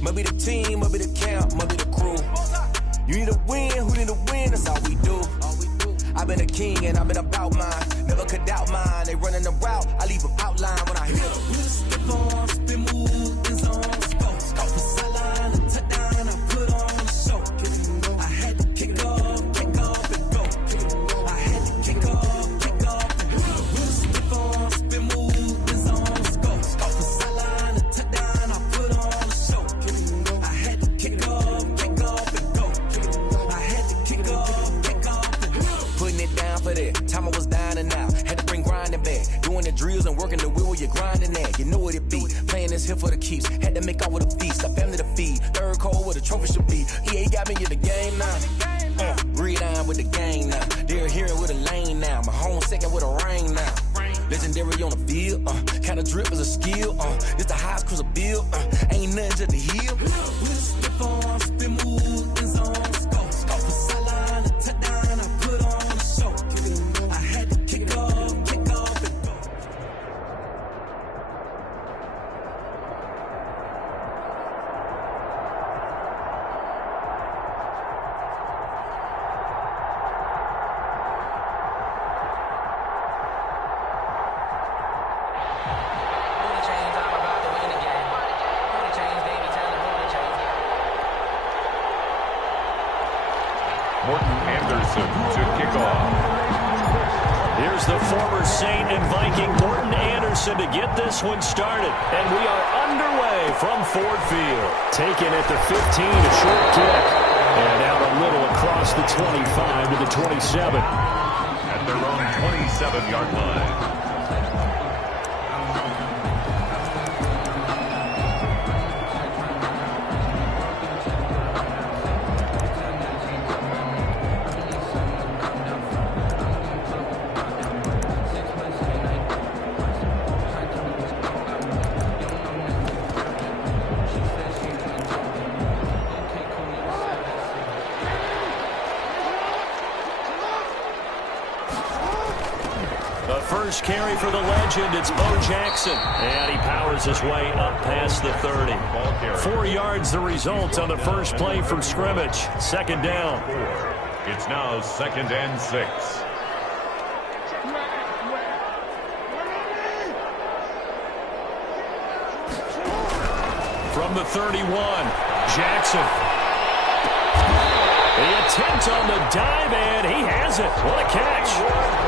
Might be the team, might be the camp, might be the crew. You need a win, who need a win, that's all we do. I've been a king and I've been about mine. Never could doubt mine. They running the route, I leave them outline when I hit them. Step on, spin move, in zone, scope. Scope the sideline, a touchdown, I put on the show. I had to kick off and go. I had to kick off and go. Step on, spin move, in zone, scope. Scope the sideline, a touchdown, I put on the show. I had to kick off and go. I had to kick off and go. Putting it down for that. Time I was down and out. Had to bring grinding back. Doing the drills and working the wheel, you're grinding that. You know what it be. Playing this here for the keeps. Had to make out with a feast. A family to feed. Third cold where the trophy should be. EA got me in the game now. Read on with the game now. They're here with a lane now. My home second with a ring now. Legendary on the field. Kind of drip is a skill. It's the highest cruiser bill. Ain't nothing to the heel. Step on, spin move, in zone, scope. Scope the sideline, a touchdown, I put on the show. I had to kick off and go. To kick off. Here's the former Saint and Viking Morton Anderson to get this one started. And we are underway from Ford Field. Taken at the 15, a short kick. And out a little across the 25 to the 27. At their own 27-yard line. First carry for the legend, it's Bo Jackson. And he powers his way up past the 30. 4 yards the result on the first play from scrimmage. Second down. It's now 2nd and 6. From the 31, Jackson. The attempt on the dive, and he has it. What a catch.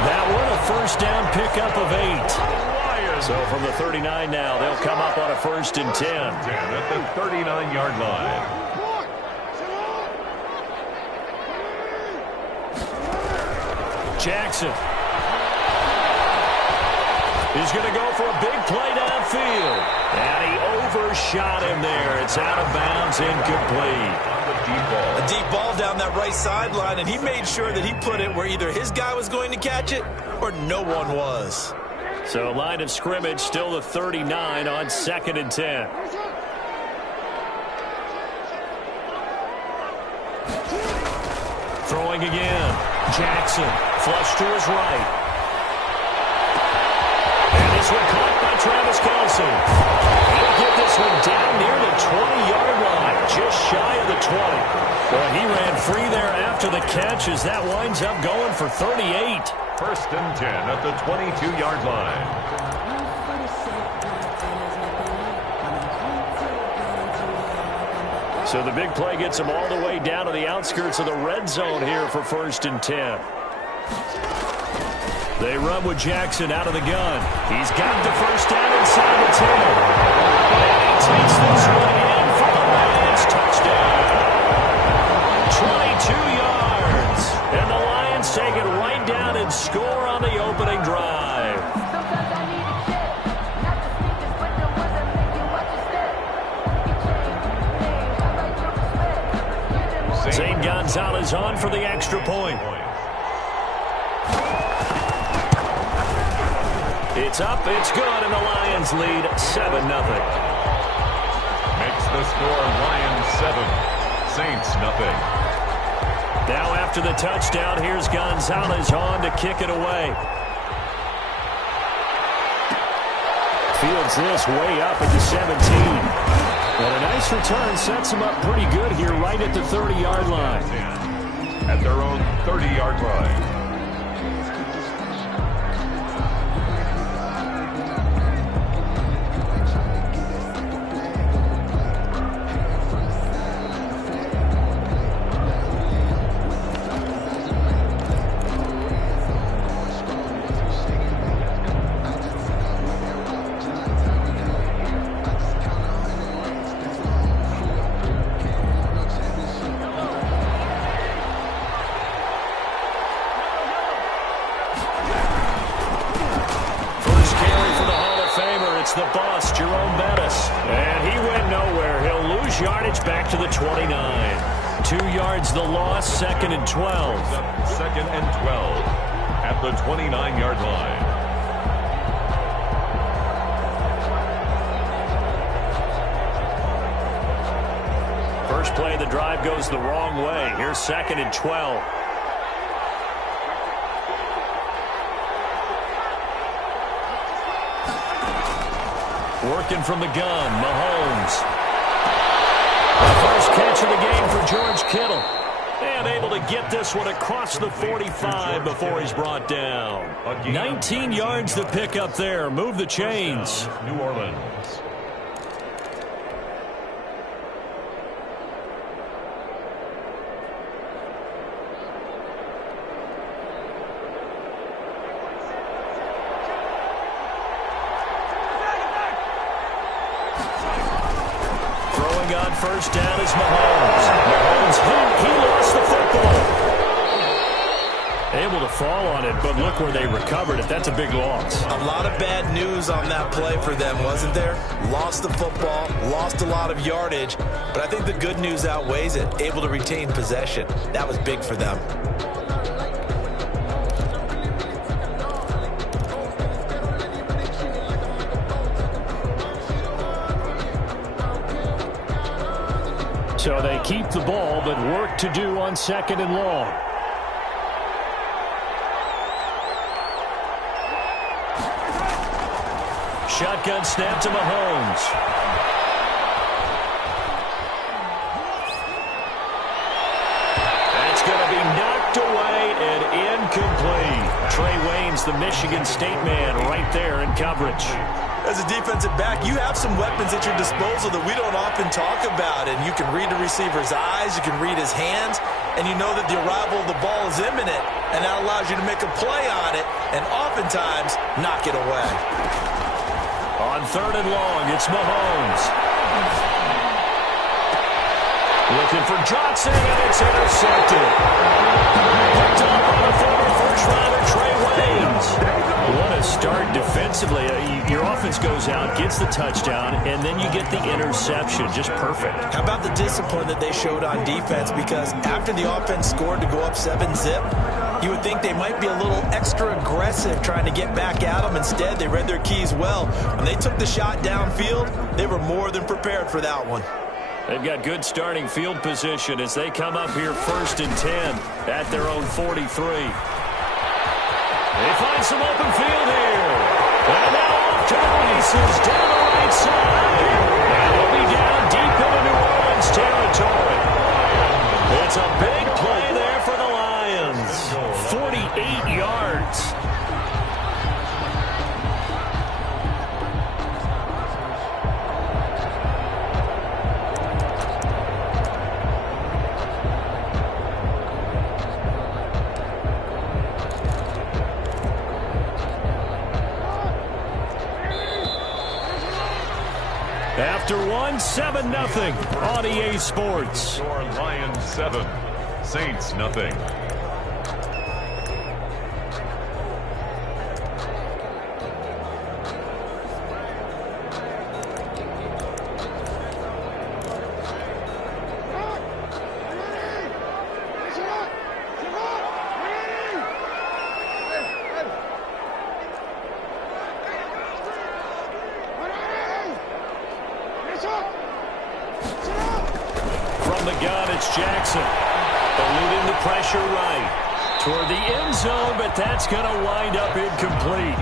That one a first down pickup of 8. So from the 39 now, they'll come up on a 1st and 10. At the 39-yard line. Jackson. He's going to go for a big play downfield. And he overshot him there. It's out of bounds, incomplete. A deep ball down that right sideline, and he made sure that he put it where either his guy was going to catch it or no one was. So line of scrimmage still the 39 on 2nd and 10. Throwing again. Jackson flush to his right. And this one caught by Travis Kelce. He'll get this one down near the 20-yard line, just shy of the 20. Well, he ran free there after the catch as that winds up going for 38. 1st and 10 at the 22-yard line. So the big play gets him all the way down to the outskirts of the red zone here for 1st and 10. They run with Jackson out of the gun. He's got the first down inside the 10. And he takes this one in for the Lions touchdown. 22 yards. And the Lions take it right down and score on the opening drive. St. Gonzalez on for the extra point. It's up, it's good, and the Lions lead 7-0. Makes the score Lions 7, Saints nothing. Now after the touchdown, here's Gonzalez on to kick it away. Fields this way up at the 17. And a nice return sets them up pretty good here right at the 30-yard line. At their own 30-yard line. Back to the 29. 2 yards the loss, 2nd and 12. 2nd and 12 at the 29-yard line. First play of the drive goes the wrong way. Here's 2nd and 12. Working from the gun, Mahomes. The first catch of the game for George Kittle. And able to get this one across the 45 before he's brought down. 19 yards to pick up there. Move the chains. New Orleans. On first down is Mahomes. Mahomes, he lost the football. Able to fall on it, but look where they recovered it. That's a big loss. A lot of bad news on that play for them, wasn't there? Lost the football, lost a lot of yardage, but I think the good news outweighs it. Able to retain possession. That was big for them. So they keep the ball, but work to do on 2nd and long. Shotgun snap to Mahomes. That's going to be knocked away and incomplete. Trey Waynes, the Michigan State man, right there in coverage. As a defensive back, you have some weapons at your disposal that we don't often talk about. And you can read the receiver's eyes, you can read his hands, and you know that the arrival of the ball is imminent. And that allows you to make a play on it and oftentimes knock it away. On 3rd and long, it's Mahomes. Looking for Johnson, and it's intercepted. Picked up on the former first-rounder, Trey Waynes. What a start defensively. Your offense goes out, gets the touchdown, and then you get the interception. Just perfect. How about the discipline that they showed on defense? Because after the offense scored to go up 7-zip, you would think they might be a little extra aggressive trying to get back at them. Instead, they read their keys well. When they took the shot downfield, they were more than prepared for that one. They've got good starting field position as they come up here 1st and 10 at their own 43. They find some open field here. And now off to the races down the right side. And they'll be down deep into New Orleans territory. It's a big play there for the Lions. 48 yards. After 7-0 on EA Sports. Your Lions 7, Saints nothing. From the gun, it's Jackson. Eluding the pressure right. Toward the end zone, but that's going to wind up incomplete.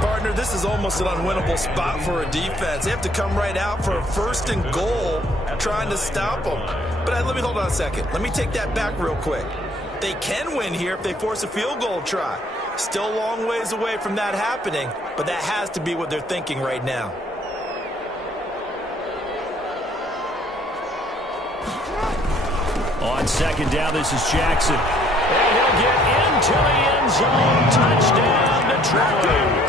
Partner, this is almost an unwinnable spot for a defense. They have to come right out for a 1st and goal trying to stop them. But let me hold on a second. Let me take that back real quick. They can win here if they force a field goal try. Still a long ways away from that happening, but that has to be what they're thinking right now. On 2nd down, this is Jackson. And he'll get into the end zone. Touchdown, Detroit.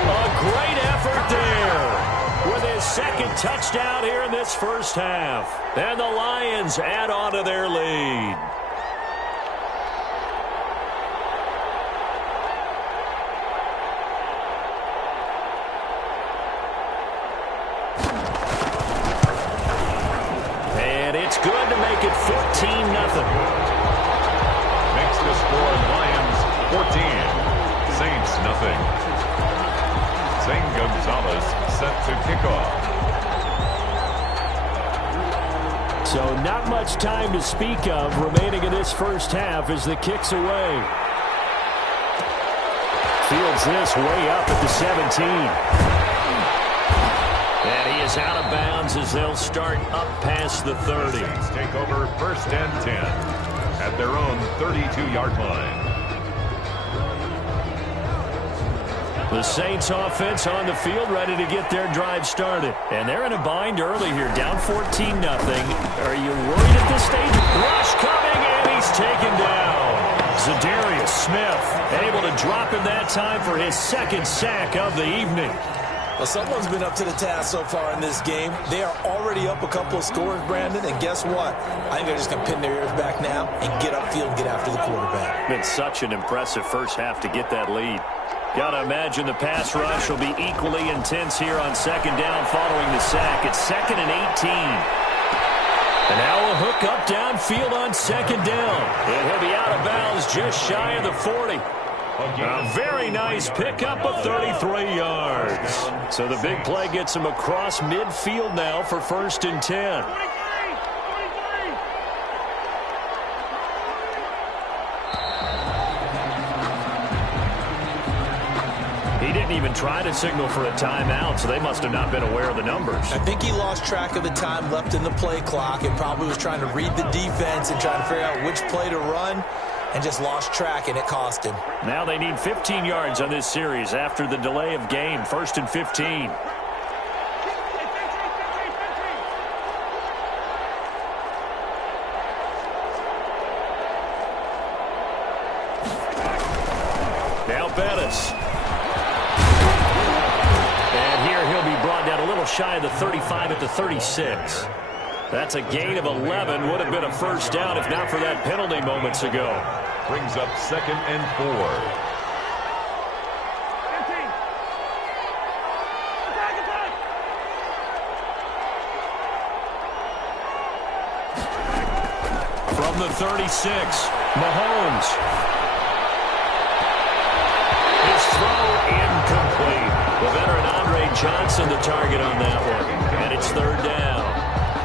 A great effort there with his 2nd touchdown here in this first half. And the Lions add on to their lead. And it's good to make it 14-0. Makes the score Lions 14, Saints nothing. Zane Gonzalez set to kick off. So not much time to speak of remaining in this first half as the kick's away. Fields this way up at the 17. And he is out of bounds as they'll start up past the 30. Saints take over 1st and 10 at their own 32-yard line. The Saints offense on the field ready to get their drive started. And they're in a bind early here, down 14-0. Are you worried at this stage? Rush coming, and he's taken down. Zadarius Smith able to drop him that time for his 2nd sack of the evening. Well, someone's been up to the task so far in this game. They are already up a couple of scores, Brandon, and guess what? I think they're just going to pin their ears back now and get upfield and get after the quarterback. Been such an impressive first half to get that lead. Got to imagine the pass rush will be equally intense here on 2nd down following the sack. It's 2nd and 18. And now a hook up downfield on 2nd down. And he'll be out of bounds just shy of the 40. A very nice pickup of 33 yards. So the big play gets him across midfield now for 1st and 10. He didn't even try to signal for a timeout, so they must have not been aware of the numbers. I think he lost track of the time left in the play clock and probably was trying to read the defense and trying to figure out which play to run and just lost track, and it cost him. Now they need 15 yards on this series after the delay of game. 1st and 15. Now Bettis. And here he'll be brought down a little shy of the 35 at the 36. That's a gain of 11. Would have been a 1st down if not for that penalty moments ago. Brings up 2nd and 4. From the 36, Mahomes. His throw incomplete. The veteran Andre Johnson the target on that one. And it's 3rd down.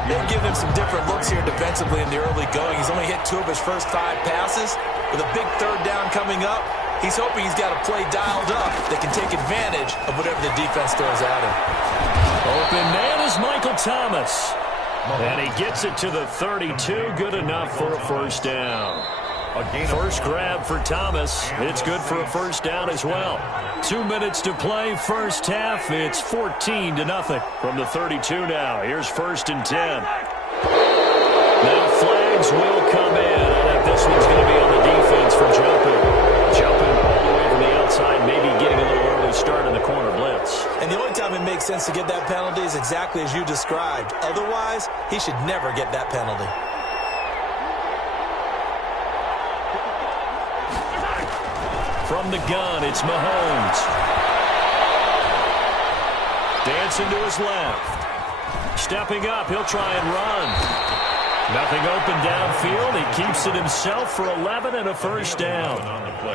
They've given him some different looks here defensively in the early going. He's only hit 2 of his first 5 passes. With a big 3rd down coming up, he's hoping he's got a play dialed up that can take advantage of whatever the defense throws at him. Open man is Michael Thomas. And he gets it to the 32. Good enough for a 1st down. First grab for Thomas. It's good for a 1st down as well. 2 minutes to play, first half. It's 14-0 from the 32 now. Here's 1st and 10. Now flags will come in. I think this one's going to be on the defense for jumping. Jumping all the way from the outside, maybe getting a little early start in the corner blitz. And the only time it makes sense to get that penalty is exactly as you described. Otherwise, he should never get that penalty. From the gun, it's Mahomes. Dancing to his left. Stepping up, he'll try and run. Nothing open downfield. He keeps it himself for 11 and a 1st down.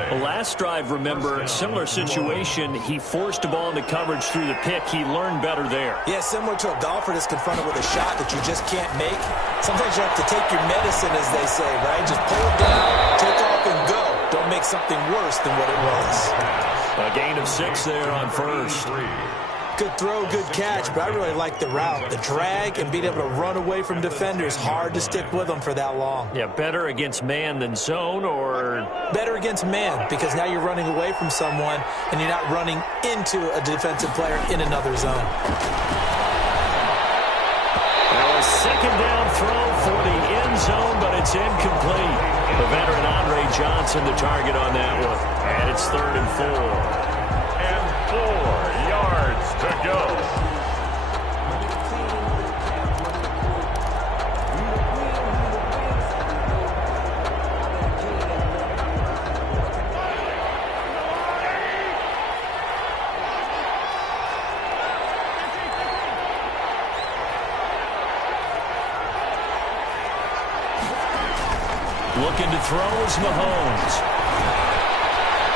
The last drive, remember, similar situation. He forced a ball into coverage through the pick. He learned better there. Yeah, similar to a golfer that's confronted with a shot that you just can't make. Sometimes you have to take your medicine, as they say, right? Just pull it down, take off, and go. Don't make something worse than what it was. A gain of 6 there on first. Good throw, good catch, but I really like the route. The drag and being able to run away from defenders, hard to stick with them for that long. Yeah, better against man than zone, or? Better against man, because now you're running away from someone and you're not running into a defensive player in another zone. Now a second down throw for the end zone, but it's incomplete. The veteran Andre Johnson the target on that one. And it's 3rd and 4. And 4 yards to go. Looking to throw is Mahomes.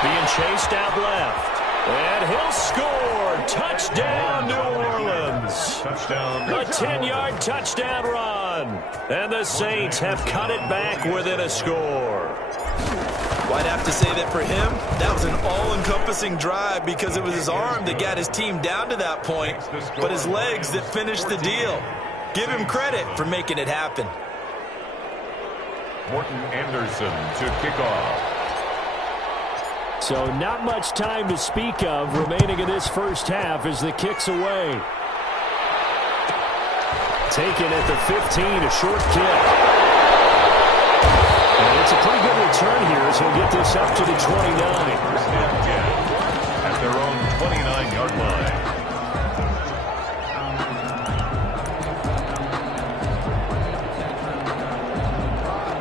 Being chased out left. And he'll score. Touchdown, New Orleans. Touchdown. A 10-yard touchdown run. And the Saints have cut it back within a score. Well, I'd have to say that for him, that was an all-encompassing drive because it was his arm that got his team down to that point, but his legs that finished the deal. Give him credit for making it happen. Morton Anderson to kick off. So not much time to speak of remaining in this first half as the kick's away. Taken at the 15, a short kick. And it's a pretty good return here as he'll get this up to the 29. At their own 29-yard line.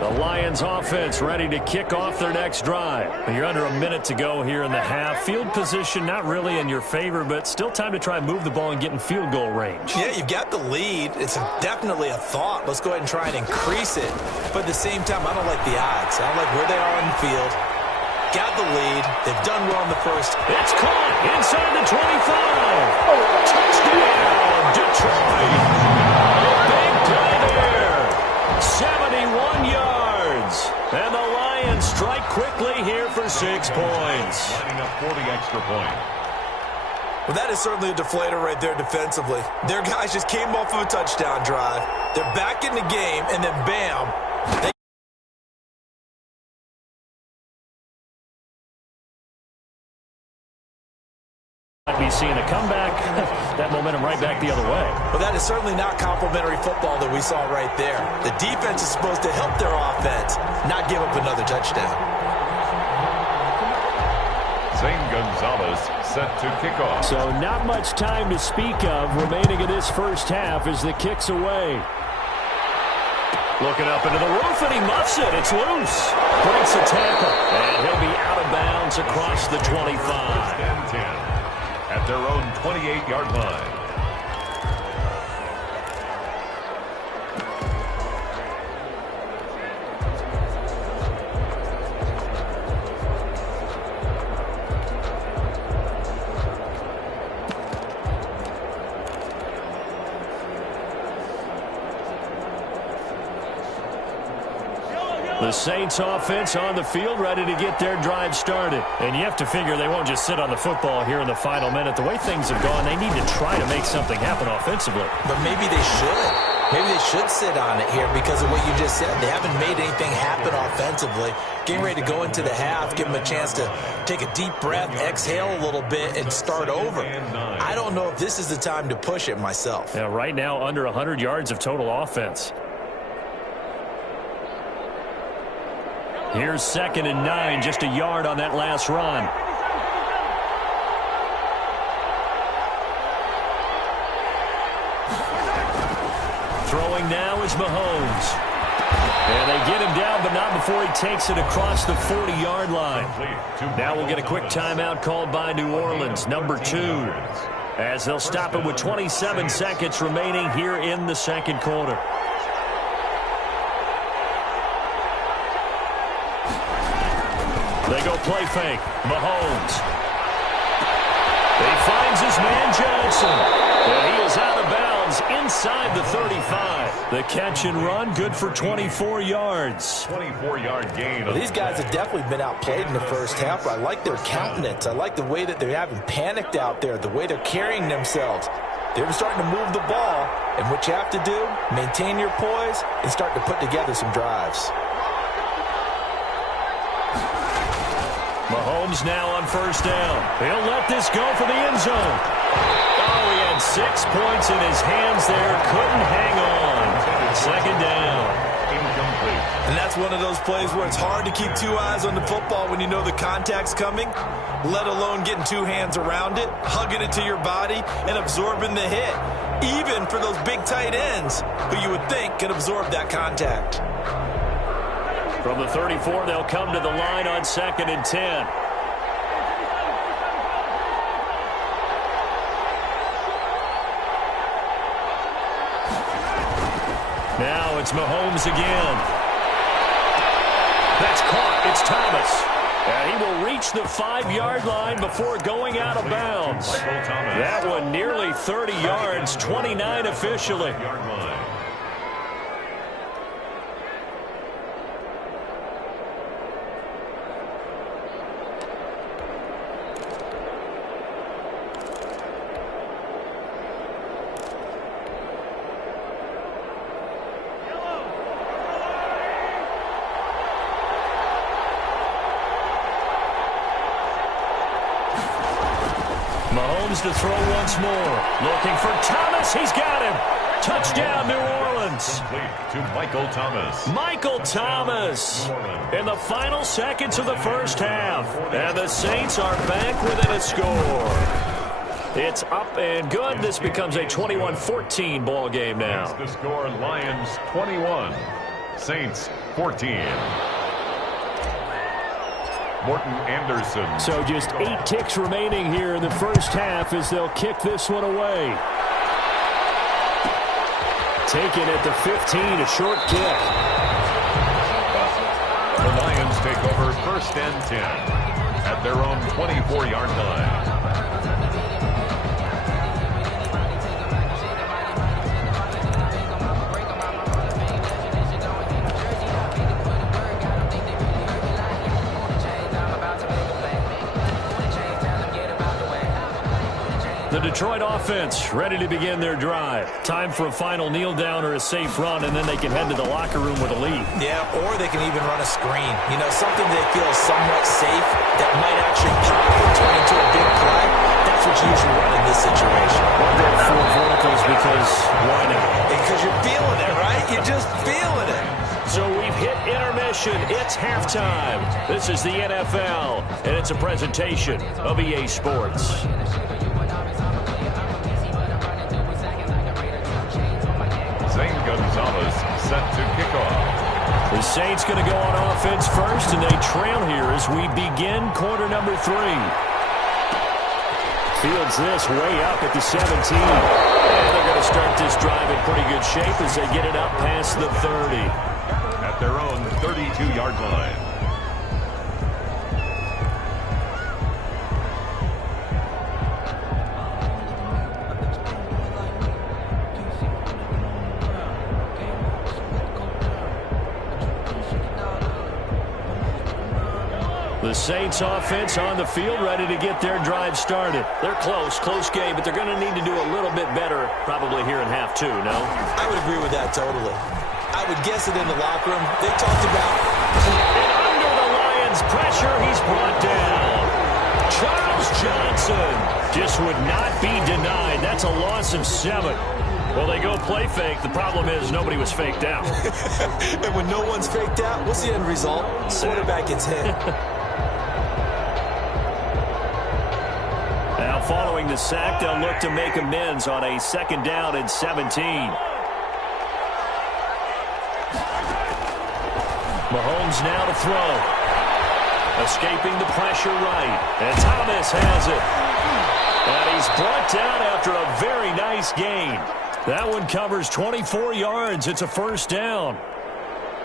The Lions offense ready to kick off their next drive. You're under a minute to go here in the half. Field position not really in your favor, but still time to try and move the ball and get in field goal range. Yeah, you've got the lead. It's definitely a thought. Let's go ahead and try and increase it. But at the same time, I don't like the odds. I don't like where they are on the field. Got the lead. They've done well in the first. It's caught inside the 25. Touchdown, Detroit. A big play there. 71 yards. And the Lions strike quickly here for 6 points. Lining up for the extra point. Well, that is certainly a deflator right there defensively. Their guys just came off of a touchdown drive. They're back in the game, and then bam. Might be seeing a comeback. That momentum right back the other way. Well, that is certainly not complimentary football that we saw right there. The defense is supposed to help their offense, not give up another touchdown. Zane Gonzalez set to kick off. So not much time to speak of remaining in this first half as the kick's away. Looking up into the roof, and he muffs it. It's loose. Breaks a tackle. And he'll be out of bounds across the 25. First and 10. At their own 28-yard line. The Saints offense on the field ready to get their drive started. And you have to figure they won't just sit on the football here in the final minute. The way things have gone, they need to try to make something happen offensively. But maybe they should. Maybe they should sit on it here because of what you just said. They haven't made anything happen offensively. Getting ready to go into the half, give them a chance to take a deep breath, exhale a little bit, and start over. I don't know if this is the time to push it myself. Yeah, right now under 100 yards of total offense. Here's 2nd and 9, just a yard on that last run. Throwing now is Mahomes. And they get him down, but not before he takes it across the 40-yard line. Now we'll get a quick timeout called by New Orleans, number 2, as they'll stop it with 27 seconds remaining here in the second quarter. They go play fake. Mahomes. He finds his man Johnson. And he is out of bounds inbounds inside the 35. The catch and run, good for 24 yards. 24-yard gain. Well, these guys have definitely been outplayed in the first half, but I like their countenance. I like the way that they're having panicked out there, the way they're carrying themselves. They're starting to move the ball, and what you have to do, maintain your poise and start to put together some drives. Mahomes now on first down. He'll let this go for the end zone. Oh, he had 6 points in his hands there. Couldn't hang on. Second down. Incomplete. And that's one of those plays where it's hard to keep 2 eyes on the football when you know the contact's coming, let alone getting 2 hands around it, hugging it to your body, and absorbing the hit, even for those big tight ends who you would think could absorb that contact. From the 34, they'll come to the line on 2nd and 10. Now it's Mahomes again. That's caught. It's Thomas. And he will reach the 5-yard line before going out of bounds. That one nearly 30 yards, 29 officially. Mahomes to throw once more. Looking for Thomas. He's got him. Touchdown, New Orleans. Complete to Michael Thomas. Michael Thomas in the final seconds of the first half. And the Saints are back within a score. It's up and good. This becomes a 21-14 ball game now. The score, Lions 21, Saints 14. Morton Anderson. So just 8 ticks remaining here in the first half as they'll kick this one away. Taken at the 15, a short kick. The Lions take over 1st and 10 at their own 24-yard line. The Detroit offense ready to begin their drive. Time for a final kneel down or a safe run, and then they can head to the locker room with a lead. Yeah, or they can even run a screen. You know, something they feel somewhat safe that might actually pop and turn into a big play. That's what you usually run in this situation. We'll go 4 verticals because why not? Because you're feeling it, right? You're just feeling it. So we've hit intermission. It's halftime. This is the NFL, and it's a presentation of EA Sports. Gonzalez set to kick off. The Saints going to go on offense first, and they trail here as we begin quarter number 3. Fields this way up at the 17. And they're going to start this drive in pretty good shape as they get it up past the 30. At their own 32-yard line. The Saints offense on the field, ready to get their drive started. They're close game, but they're going to need to do a little bit better probably here in half 2, no? I would agree with that totally. I would guess it in the locker room. They talked about... And under the Lions' pressure, he's brought down. Charles Johnson just would not be denied. That's a loss of 7. Well, they go play fake. The problem is nobody was faked out. And when no one's faked out, what's the end result? Quarterback gets hit. Now, following the sack, they'll look to make amends on a 2nd down and 17. Mahomes now to throw. Escaping the pressure right. And Thomas has it. And he's brought down after a very nice gain. That one covers 24 yards. It's a 1st down.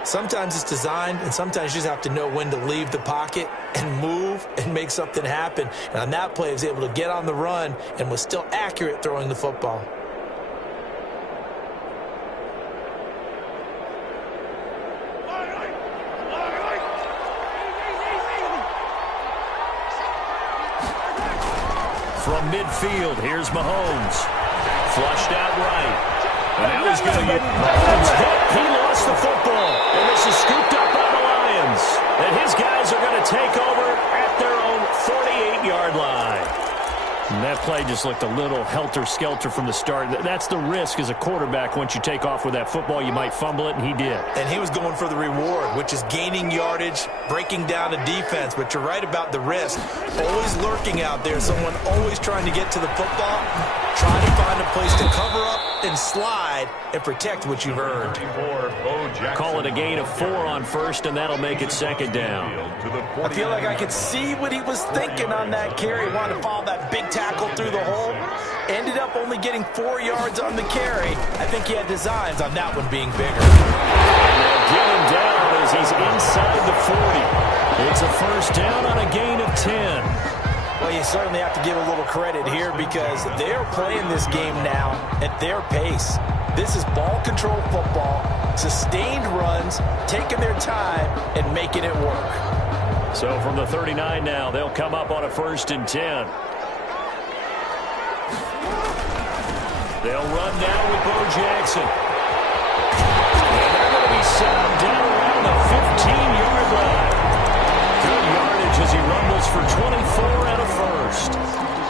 Sometimes it's designed, and sometimes you just have to know when to leave the pocket and move and make something happen. And on that play, he was able to get on the run and was still accurate throwing the football. from midfield. Here's Mahomes. Flushed out right. And now he's going to get Mahomes hit. He lost the football. And this is scooped up by the Lions. And his guys are going to take over at their own 48-yard line. And that play just looked a little helter-skelter from the start. That's the risk as a quarterback. Once you take off with that football, you might fumble it, and he did. And he was going for the reward, which is gaining yardage, breaking down a defense. But you're right about the risk. Always lurking out there, someone always trying to get to the football. Try to find a place to cover up and slide and protect what you've earned. Call it a gain of 4 on first, and that'll make it second down. I feel like I could see what he was thinking on that carry. Wanted to follow that big tackle through the hole. Ended up only getting 4 yards on the carry. I think he had designs on that one being bigger. And they'll get him down as he's inside the 40. It's a first down on a gain of 10. Well, you certainly have to give a little credit here because they're playing this game now at their pace. This is ball control football, sustained runs, taking their time, and making it work. So from the 39 now, they'll come up on a 1st and 10. They'll run down with Bo Jackson. And they're going to be set down around the 15-yard line. Good yardage as he rumbles for 24 and a first.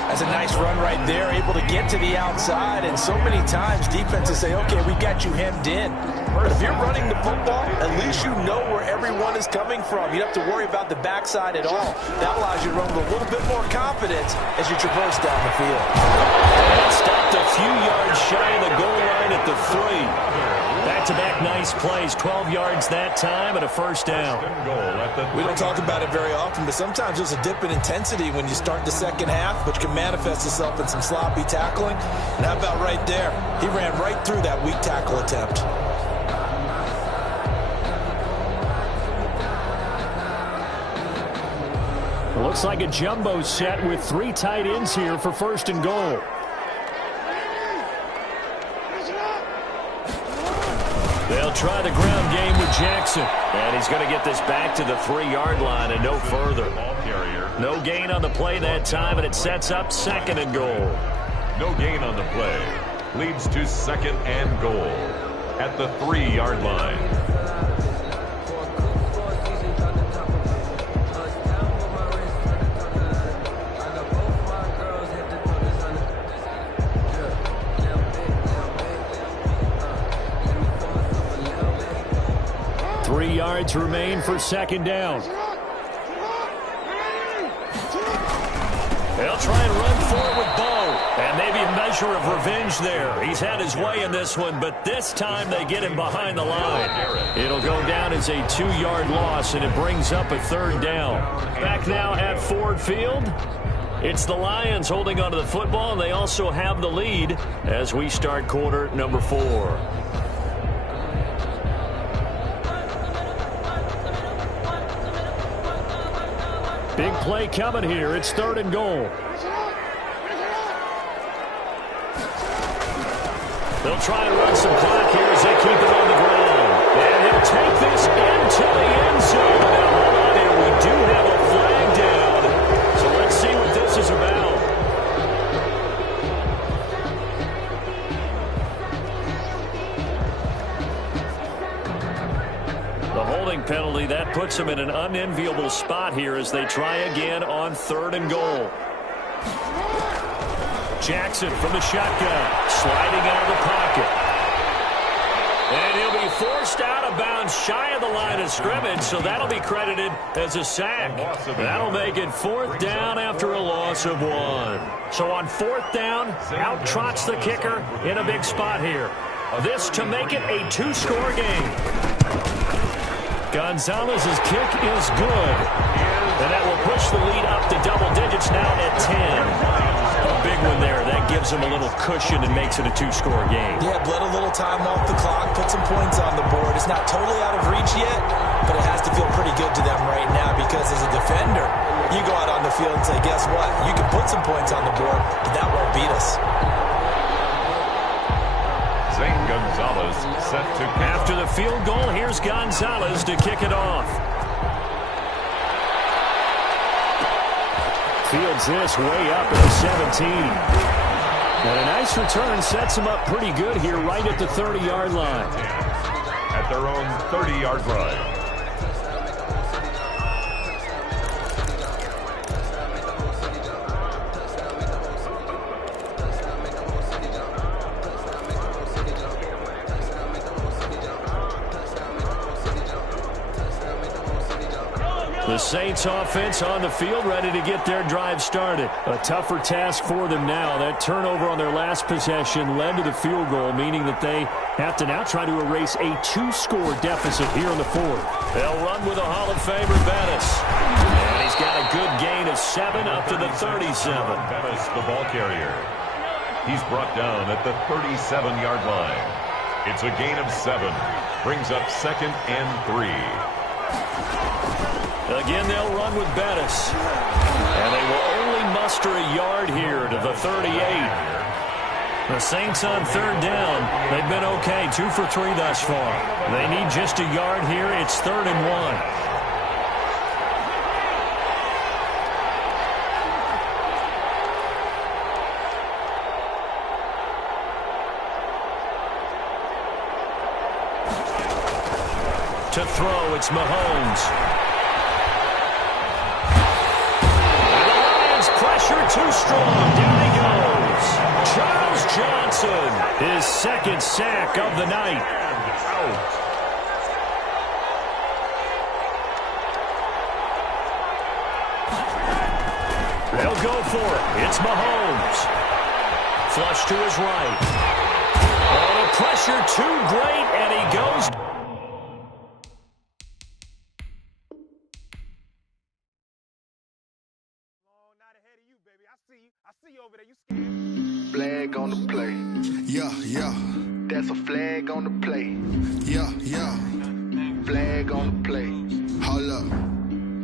That's a nice run right there, able to get to the outside. And so many times defenses say, okay, we got you hemmed in. But if you're running the football, at least you know where everyone is coming from. You don't have to worry about the backside at all. That allows you to run with a little bit more confidence as you traverse down the field. And stopped a few yards shy of the goal line at the 3. Back-to-back nice plays, 12 yards that time and a first down. We don't talk about it very often, but sometimes there's a dip in intensity when you start the second half, which can manifest itself in some sloppy tackling. And how about right there? He ran right through that weak tackle attempt. Looks like a jumbo set with 3 tight ends here for 1st and goal. They'll try the ground game with Jackson. And he's going to get this back to the 3-yard line and no further. No gain on the play that time, and it sets up 2nd and goal. No gain on the play. Leads to 2nd and goal at the 3-yard line. Yards remain for 2nd down. They'll try and run forward with Bo. And maybe a measure of revenge there. He's had his way in this one, but this time they get him behind the line. It'll go down as a 2-yard loss, and it brings up a 3rd down. Back now at Ford Field. It's the Lions holding onto the football, and they also have the lead as we start quarter number 4. Big play coming here. It's 3rd and goal. They'll try and run some clock here as they keep it on the ground. And he'll take this into the end zone. Now, hold on here. We do have a flag down. So let's see what this is about. The holding penalty, that puts them in an unenviable spot here as they try again on 3rd and goal. Jackson from the shotgun, sliding out of the pocket. And he'll be forced out of bounds shy of the line of scrimmage, so that'll be credited as a sack. That'll make it 4th down after a loss of 1. So on 4th down, out trots the kicker in a big spot here. This to make it a 2-score game. Gonzalez's kick is good. And that will push the lead up to double digits now at 10. A big one there. That gives them a little cushion and makes it a 2-score game. Yeah, bled a little time off the clock, put some points on the board. It's not totally out of reach yet, but it has to feel pretty good to them right now because as a defender, you go out on the field and say, guess what? You can put some points on the board, but that won't beat us. Gonzalez set to after the field goal. Here's Gonzalez to kick it off. Fields this way up at the 17. And a nice return sets him up pretty good here right at the 30-yard line. At their own 30-yard line. The Saints offense on the field, ready to get their drive started. A tougher task for them now. That turnover on their last possession led to the field goal, meaning that they have to now try to erase a 2-score deficit here in the fourth. They'll run with a Hall of Famer, Bettis. And he's got a good gain of 7 up to the 37. Bettis, the ball carrier. He's brought down at the 37-yard line. It's a gain of 7. Brings up 2nd and 3. Again, they'll run with Bettis. And they will only muster a yard here to the 38. The Saints on 3rd down. They've been okay, 2 for 3 thus far. They need just a yard here. It's 3rd and 1. To throw, it's Mahomes. Pressure too strong. Down he goes. Charles Johnson, his 2nd sack of the night. Out. They'll go for it. It's Mahomes. Flush to his right. Oh, the pressure too great, and he goes. Flag on the play. Yeah, yeah. That's a flag on the play. Yeah, yeah. Flag on the play. Hold up.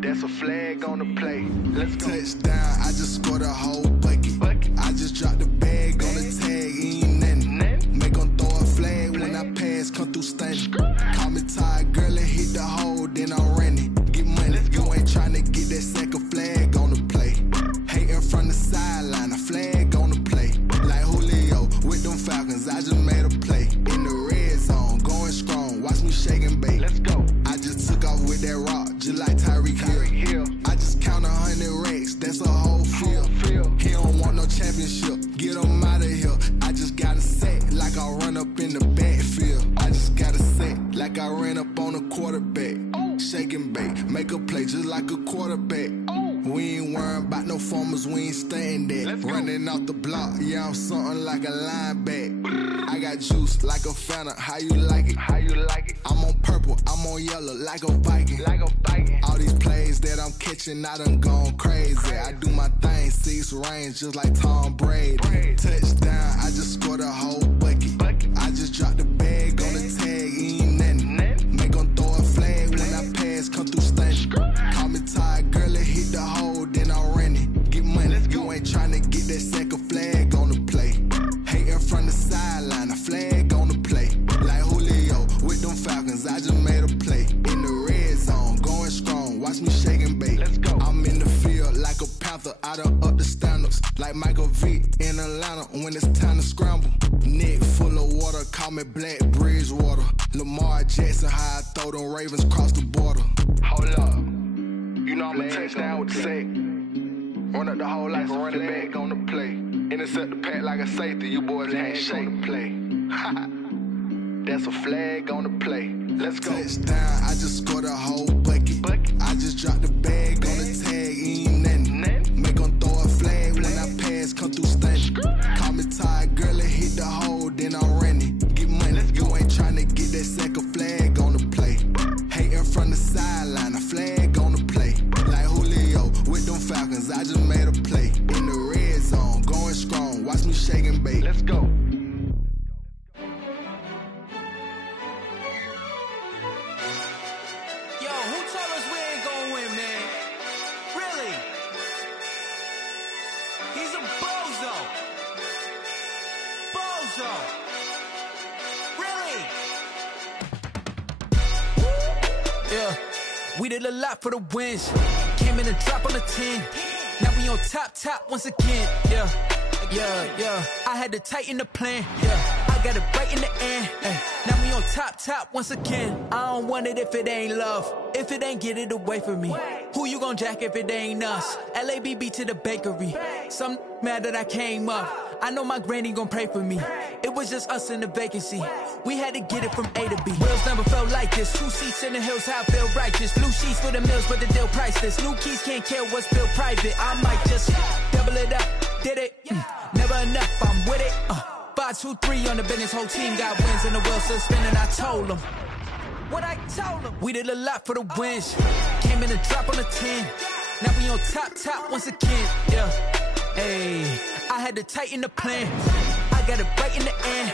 That's a flag on the play. Let's go. Touchdown, I just scored a whole bucket. I just dropped the bag on the tag, ain't nothing. Make them throw a flag when I pass, come through stunning. Call me tired, girl, and hit the hole, then I'm running. Get money, you ain't tryna get that second flag on the play. Hating from the sideline, a flag on the play. Like Julio with them Falcons, I just made a play. In the red zone, going strong, watch me shake and bake. Let's go. I just took off with that rock, just like Tyreek Hill. I just count 100 racks, that's a whole field. He don't want no championship, get him out of here. I just got a set, like I run up in the backfield. I just got a set, like I ran up on a quarterback. Shake and bake, make a play just like a quarterback. We ain't worrying about no formers, we ain't staying there. Running off the block, yeah, I'm something like a linebacker. I got juice like a Fanta, how you like it? How you like it? I'm on purple, I'm on yellow, like a Viking. Like a Viking. All these plays that I'm catching, I done gone crazy. I do my thing, 6 range, just like Tom Brady. Touchdown, I just scored a whole bucket. I just dropped the bag on the tag, ain't nothing. Make them throw a flag when I pass, come through stunning. Call me tired, girl, and hit the hole, then I'm running. Get money, you ain't tryna get that second flag on the play. Hating from the sideline, a flag on the play. Like Julio with them Falcons, I just made a play. In the red zone, going strong, watch me shake and bake. Let's go. I'm in the field like a Panther, I done up the standards. Like Michael Vick in Atlanta when it's time to scramble. Neck full of water, call me Black Bridgewater. Lamar Jackson, how I throw them Ravens cross the border. Hold up. You know I'm a touchdown with the sack. Run up the whole like a running back on the play. Intercept the pack like a safety. You boys ain't shake the play. That's a flag on the play. Let's go. Touchdown, I just scored a whole bucket. I just dropped the bag on the tag, ain't nothing. Make them throw a flag when I pass, come through stunning. Call me tired, girl, and hit the hole, then I'm running. Get money, you ain't tryna get that second flag on the play. Hating from the sideline, a flag on the play. Like Julio with them Falcons, I just made a play. In the red zone, going strong, watch me shake and bake. Let's go. Yo, who told us we ain't gonna win, man? Really? He's a bozo. Bozo. Really? Yeah. We did a lot for the wins. Came in and dropped on the 10. Now we on top once again, yeah. I had to tighten the plan, yeah. I got it right in the end, ay. Now we on top once again. I don't want it if it ain't love. If it ain't, get it away from me. Who you gon' jack if it ain't us? LABB to the bakery. Some mad that I came up. I know my granny gon' pray for me. It was just us in the vacancy. We had to get it from A to B. Wheels never felt like this. 2 seats in the hills, how I feel righteous. Blue sheets for the mills, but the deal priceless. New keys can't care what's built private. I might just double it up. Did it? Never enough, I'm with it. 5, 2, 3 on the business. Whole team got wins and the wheels still spinning. I told them what I told them. We did a lot for the wins. Came in a drop on the 10. Now we on top once again. Yeah. Hey, I had to tighten the plan. I got it right in the end.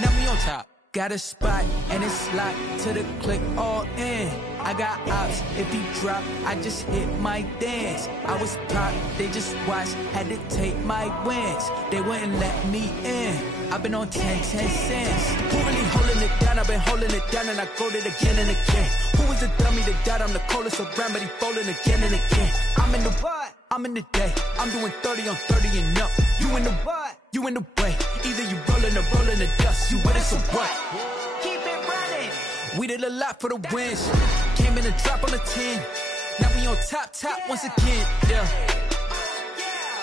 Now we on top. Got a spot and it's locked to the click all in. I got ops, if he drop, I just hit my dance. I was pop, they just watched, had to take my wins. They wouldn't let me in. I've been on 10 cents. Who really holding it down? I've been holding it down and I go it again and again. Who was the dummy that died? I'm the coldest around, but he folding again and again. I'm in the what? I'm in the day. I'm doing 30 on 30 and up. You in the what? You in the way. Either you rolling or rolling the dust. You with us or what? Keep it running. We did a lot for the wins. Came in a drop on the 10. Now we on top once again. Yeah.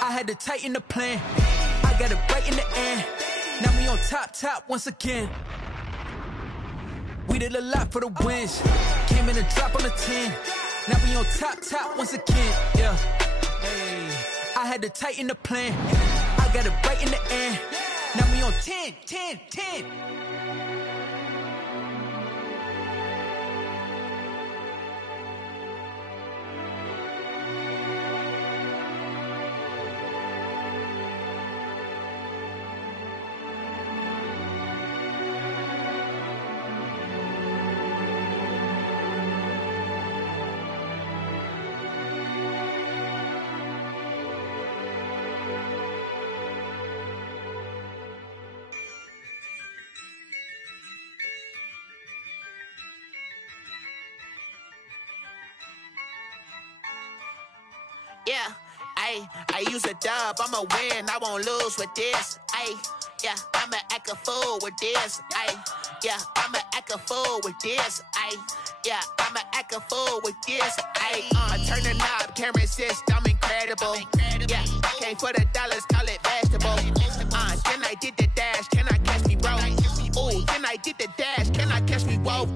I had to tighten the plan. I got it right in the end. Now we on top once again. We did a lot for the wins. Came in a drop on the 10. Now we on top once again. Yeah. Hey, I had to tighten the plan. I got it right in the end. Now we on 10. Yeah, I use a dub, I'ma win, I won't lose with this. Yeah, I'ma act a fool with this. Yeah, I'ma act a fool with this. Yeah, I'ma act a fool with this. Turn the knob, camera assist, I'm incredible. Yeah, came for the dollars, call it vegetable. Then I did the dash, can I catch me, bro? Ooh, then I did the dash, can I catch me, whoa?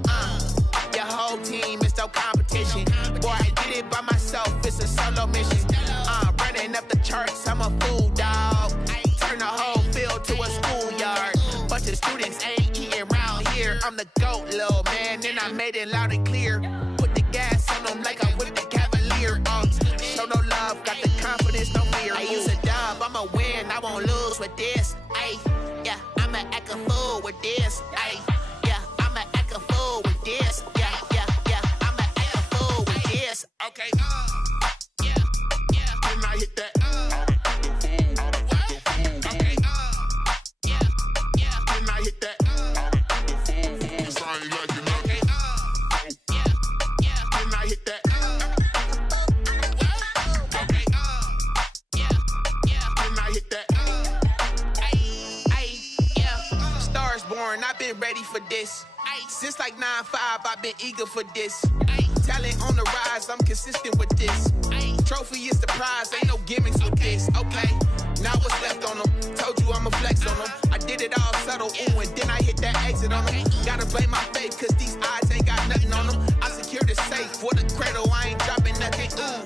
Your whole team is no competition. Boy, I did it by myself, it's a solo mission. Running up the charts, I'm a fool, dog. Turn the whole field to a schoolyard. Bunch of students ain't eating round here. I'm the GOAT, little man, and I made it loud and clear. Put the gas on them like I'm with the Cavalier. Show no love, got the confidence, no fear. I use a dub, I'ma win, I won't lose with this. Yeah, I'ma act a fool with this. Yeah, I'ma act a fool with this. Yeah, I'ma act a fool with this. Okay. Can I hit that? Okay. Can I hit that? Cause I ain't like it. Okay. Can I hit that? Okay. Can I hit that? Yeah. Stars born, I've been ready for this. Since like 9-5, I've been eager for this. Talent on the rise, I'm consistent with this. Trophy is the prize, ain't no gimmicks with this. Okay, now what's left on them? Told you I'ma flex on them. I did it all subtle, ooh, and then I hit that exit on them. Gotta blame my faith, cause these odds ain't got nothing on them. I secure the safe for the cradle, I ain't dropping nothing, ooh.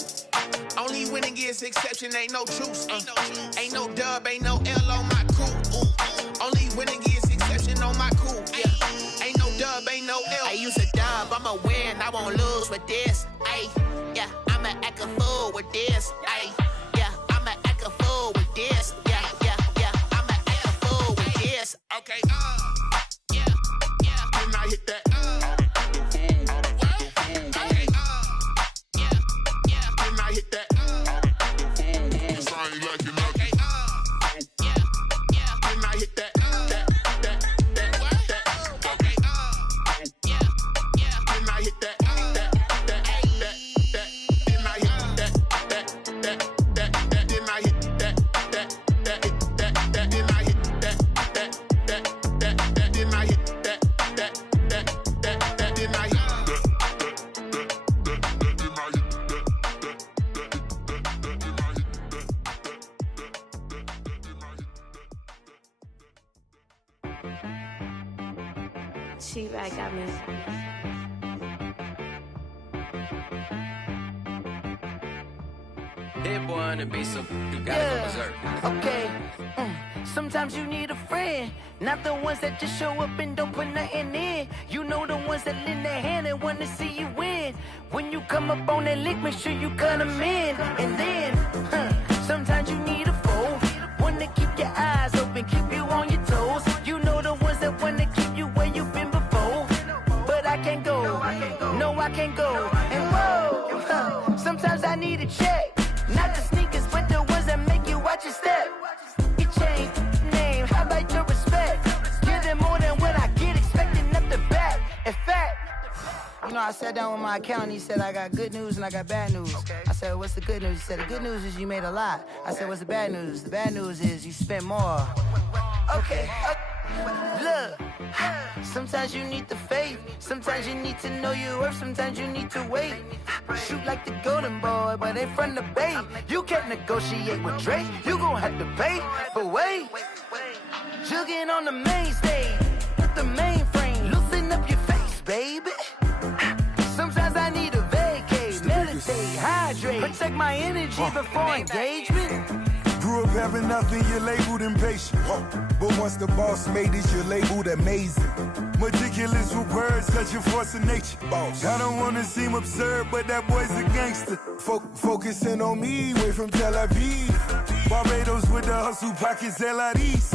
Only winning is exception, ain't no truce. Ain't no dub, ain't no L on my crew. Ooh. Only winning is exception on my crew. Yeah, ain't no dub, ain't no L. I use a dub, I'ma win, I won't lose with this. Yeah, I'ma act a fool with this. Yeah, I'ma act a fool with this. Yeah, I'ma act a fool with this. Okay. Can I hit that? Okay. Can I hit that? Cause I ain't like it. Okay. Can I hit that? Okay. Can I hit that? Cheap, I got me. Hit boy on the beat, so you gotta go berserk. Okay. Sometimes you need a friend, not the ones that just show up and don't put nothing in. You know the ones that lend their hand and wanna see you win. When you come up on that lick, make sure you cut them in. And then, sometimes you need a foe, one to keep your eyes open, keep you on your toes. You know the ones that wanna keep you where you've been before. But I can't go, no I can't go. And whoa, sometimes I need a check, not the sneakers, but the ones that make you watch your step. Change name, how about your respect? Give them more than what I get, expecting up the back. In fact, you know, I sat down with my accountant, he said, I got good news and I got bad news. Okay. I said, what's the good news? He said, the good news is you made a lot. I said, what's the bad news? The bad news is you spent more. Okay. Look, sometimes you need the faith, sometimes you need to know your worth, sometimes you need to wait. Shoot like the golden boy, but ain't from the bay. You can't negotiate with Drake, you gon' have to pay. But wait, jugging on the main stage, with the mainframe, loosen up your face, baby. Sometimes I need a vacate, meditate, hydrate, protect my energy before engagement. Grew up having nothing, you're labeled impatient. But once the boss made it, you're labeled amazing. Meticulous with words, such a force of nature. I don't wanna seem absurd, but that boy's a gangster. Focusing on me, way from Tel Aviv. Barbados with the hustle pockets, LIDs.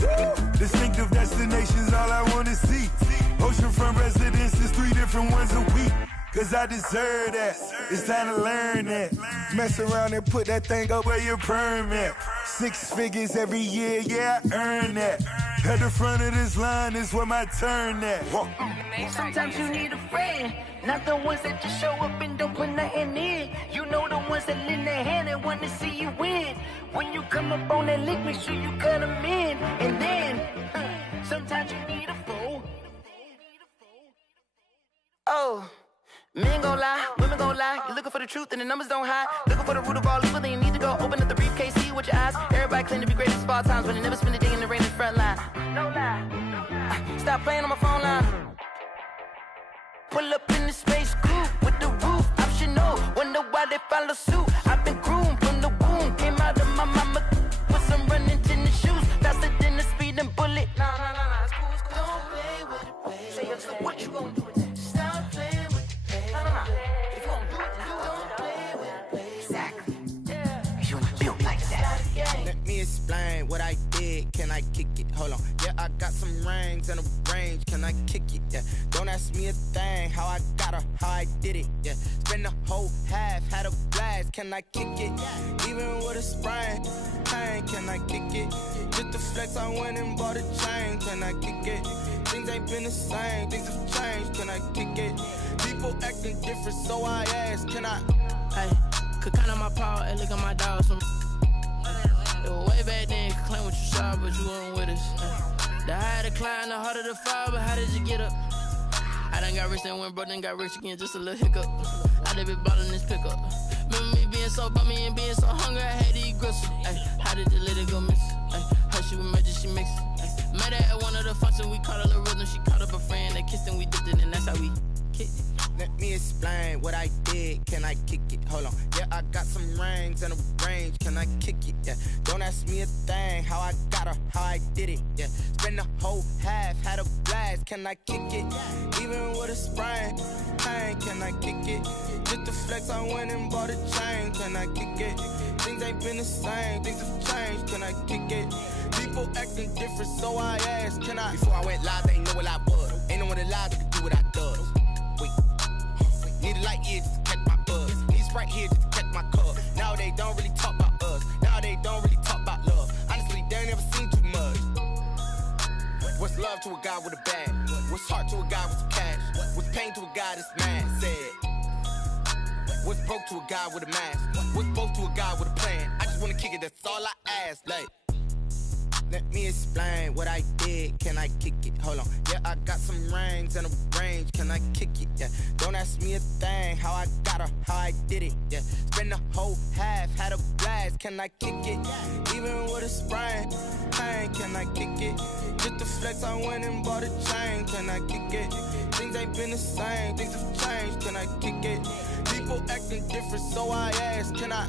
Distinctive destinations, all I wanna see. Oceanfront residences, 3 different ones a week. Cause I deserve that, it's time to learn that. Mess around and put that thing up where your permit. 6 figures every year, yeah, I earn that. At the front of this line is where my turn at. Sometimes you need a friend, not the ones that just show up and don't put nothing in. You know the ones that lend their hand and want to see you win. When you come up on that lick, make sure you cut them in. And then, sometimes you need a foe. Oh. Men gon' lie, women gon' lie. You're looking for the truth and the numbers don't hide. Looking for the root of all evil, then you need to go open up the briefcase, see with your eyes. Everybody claim to be great at all times, but they never spend a day in the rain in the front line. No lie. Stop playing on my phone line. Pull up in the space coupe with the roof optional. Wonder why they follow suit. I've been groomed from the womb, came out of my mama with some running tennis shoes, faster than the speeding bullet. Nah, it's cool, it's cool. Don't play with it, baby. Say up, so what you gon' do? Stop playing. If you gon' do it, then don't play with it. Exactly. Yeah. You built like that. Let me explain what I did. Can I kick it? Hold on. Yeah, I got some rings and a range. Can I kick it? Yeah. Don't ask me a thing. How I got her, how I did it. Yeah. Spend the whole half, had a blast. Can I kick it? Even with a sprain. Pain, can I kick it? Just the flex, I went and bought a chain. Can I kick it? Things ain't been the same. Things have changed. Can I kick it? People acting different, so I ask, can I? Hey, could count on my power and look at my dogs. It was way back then, could claim what you saw, but you weren't with us. The higher the climb, the harder the fall, but how did you get up? I done got rich and went broke, then got rich again, just a little hiccup. I done been ballin' this pickup. Remember me being so bummy and being so hungry, I had to eat gristle. Ay, how did the lady go miss? Ay, how she was magic, she mixed. Met her at one of the functions, we caught a little rhythm, she caught up a friend, they kissed and we dipped it, and that's how we kicked it. Let me explain what I did. Can I kick it? Hold on. Yeah, I got some rings and a range. Can I kick it? Yeah. Don't ask me a thing. How I got her, how I did it. Yeah. Spend the whole half, had a blast. Can I kick it? Even with a sprain. Pain, can I kick it? Just the flex, I went and bought a chain. Can I kick it? Things ain't been the same. Things have changed. Can I kick it? People acting different, so I asked, can I? Before I went live, they ain't know what I was. Ain't no one alive that could do what I does. Wait. Need a light here just to catch my buzz. Need Sprite here just to catch my cup. Now they don't really talk about us. Now they don't really talk about love. Honestly, they ain't never seen too much. What's love to a guy with a bag? What's heart to a guy with some cash? What's pain to a guy that's mad? Said. What's broke to a guy with a mask? What's both to a guy with a plan? I just wanna kick it, that's all I ask. Like, Let me explain what I did. Can I kick it? Hold on. Yeah, I got some rings and a range. Can I kick it? Yeah. Don't ask me a thing. How I got her, how I did it. Yeah. Spend the whole half, had a blast. Can I kick it? Even with a sprain, pain. Can I kick it? Just to flex, I went and bought a chain. Can I kick it? Things ain't been the same. Things have changed. Can I kick it? People acting different, so I ask. Can I?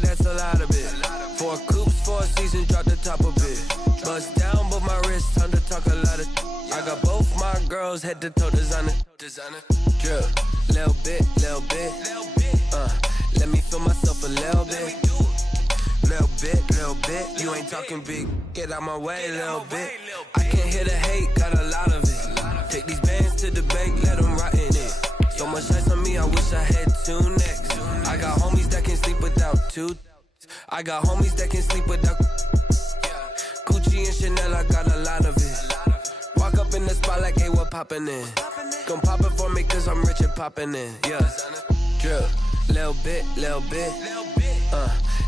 That's a lot of it. 4 coops, 4 seasons, drop the top of it. Bust down, but my wrist, time to talk a lot of. I got both my girls head to toe designer. Drip, little bit. Let me feel myself a little bit. Little bit. You ain't talking big. Get out my way, little bit. I can't hear the hate, got a lot of it. Take these bands to the bank, let them rot in it. So much ice on me, I wish I had 2 necks. I got homies that can sleep without 2. I got homies that can sleep without Gucci and Chanel, I got a lot of it. Walk up in the spot like, hey, what poppin' in? Gon' pop it for me cause I'm rich and poppin' in. Yeah, drip, little bit.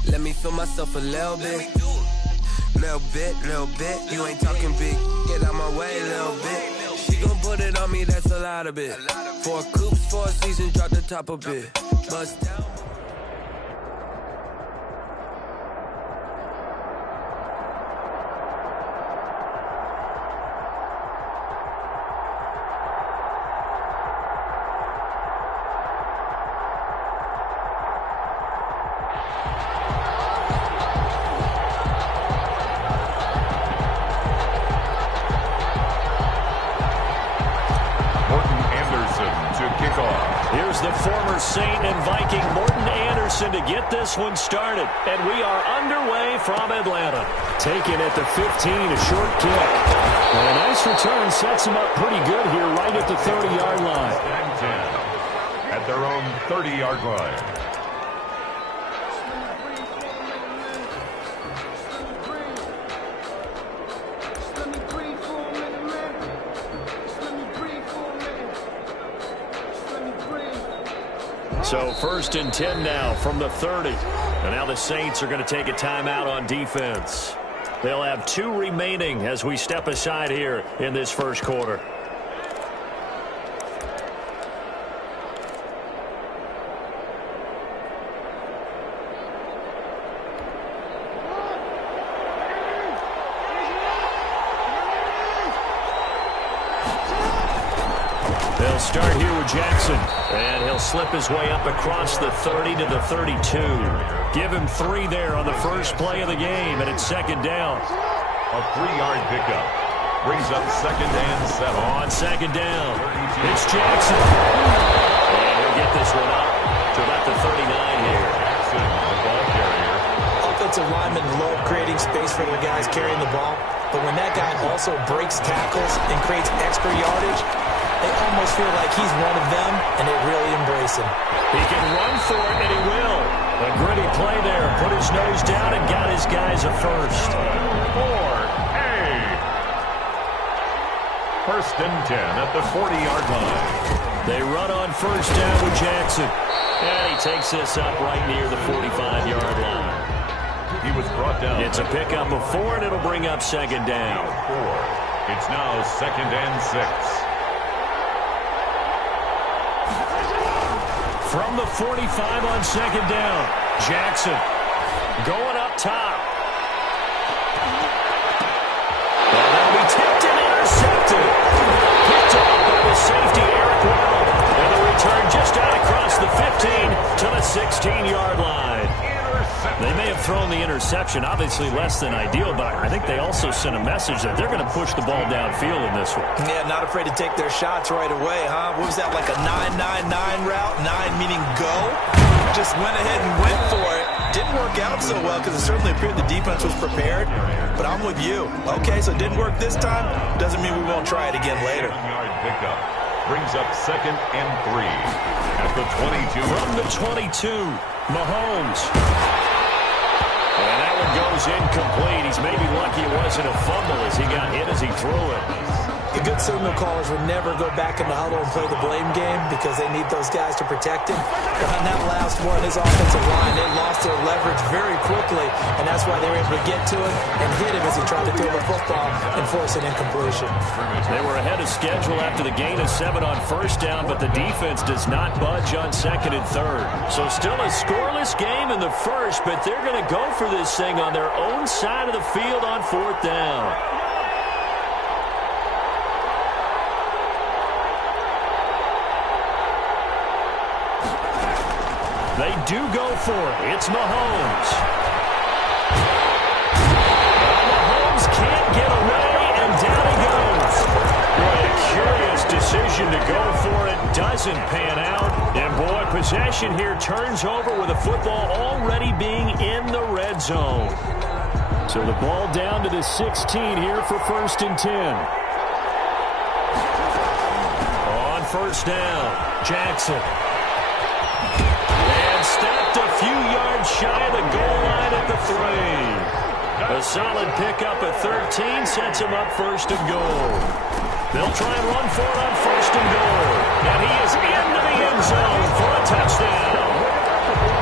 Let me feel myself a little bit. Little bit. You ain't talking big, get out my way, little bit. She gon' put it on me, that's a lot of it. 4 coops, 4 seasons, drop the top of it. Bust down. Here's the former Saint and Viking Morton Anderson to get this one started. And we are underway from Atlanta. Taken at the 15, a short kick. And a nice return sets him up pretty good here right at the 30-yard line. And 10 at their own 30-yard line. So 1st and 10 now from the 30. And now the Saints are going to take a timeout on defense. They'll have 2 remaining as we step aside here in this first quarter. They'll start here with Jackson, and he'll slip his way up across the 30 to the 32. Give him 3 there on the first play of the game, and it's 2nd down. A 3-yard pickup brings up 2nd and 7. On 2nd down, it's Jackson. And he'll get this one up to about the 39 here. Jackson, the ball carrier. Offensive linemen love creating space for their guys carrying the ball, but when that guy also breaks tackles and creates extra yardage, they almost feel like he's one of them, and they really embrace him. He can run for it, and he will. A gritty play there. Put his nose down and got his guys a first. 1st and 10 at the 40-yard line. They run on 1st down with Jackson. And he takes this up right near the 45-yard line. He was brought down. It's a pickup of 4, and it'll bring up 2nd down. 4. It's now 2nd and 6. From the 45 on 2nd down, Jackson going up top. And that'll be tipped and intercepted. Picked off by the safety, Eric Well. And the return just out across the 15 to the 16-yard line. They may have thrown the interception, obviously less than ideal, but I think they also sent a message that they're going to push the ball downfield in this one. Yeah, not afraid to take their shots right away, huh? What was that, like a 9-9-9 route? 9 meaning go? Just went ahead and went for it. Didn't work out so well because it certainly appeared the defense was prepared, but I'm with you. Okay, so it didn't work this time. Doesn't mean we won't try it again later. Yard pickup brings up 2nd and 3 at the 22. From the 22, Mahomes. And that one goes incomplete. He's maybe lucky it wasn't a fumble as he got hit as he threw it. The good signal callers would never go back in the huddle and play the blame game because they need those guys to protect him. But on that last one, his offensive line, they lost their leverage very quickly, and that's why they were able to get to him and hit him as he tried to throw the football and force an incompletion. They were ahead of schedule after the gain of 7 on first down, but the defense does not budge on 2nd and 3rd. So still a scoreless game in the first, but they're going to go for this thing on their own side of the field on 4th down. They do go for it. It's Mahomes. Mahomes can't get away, and down he goes. Boy, a curious decision to go for it. Doesn't pan out. And, boy, possession here turns over with the football already being in the red zone. So the ball down to the 16 here for 1st and 10. On 1st down, Jackson. Stopped a few yards shy of the goal line at the 3. A solid pickup at 13 sets him up 1st and goal. They'll try and run for it on 1st and goal. And he is into the end zone for a touchdown.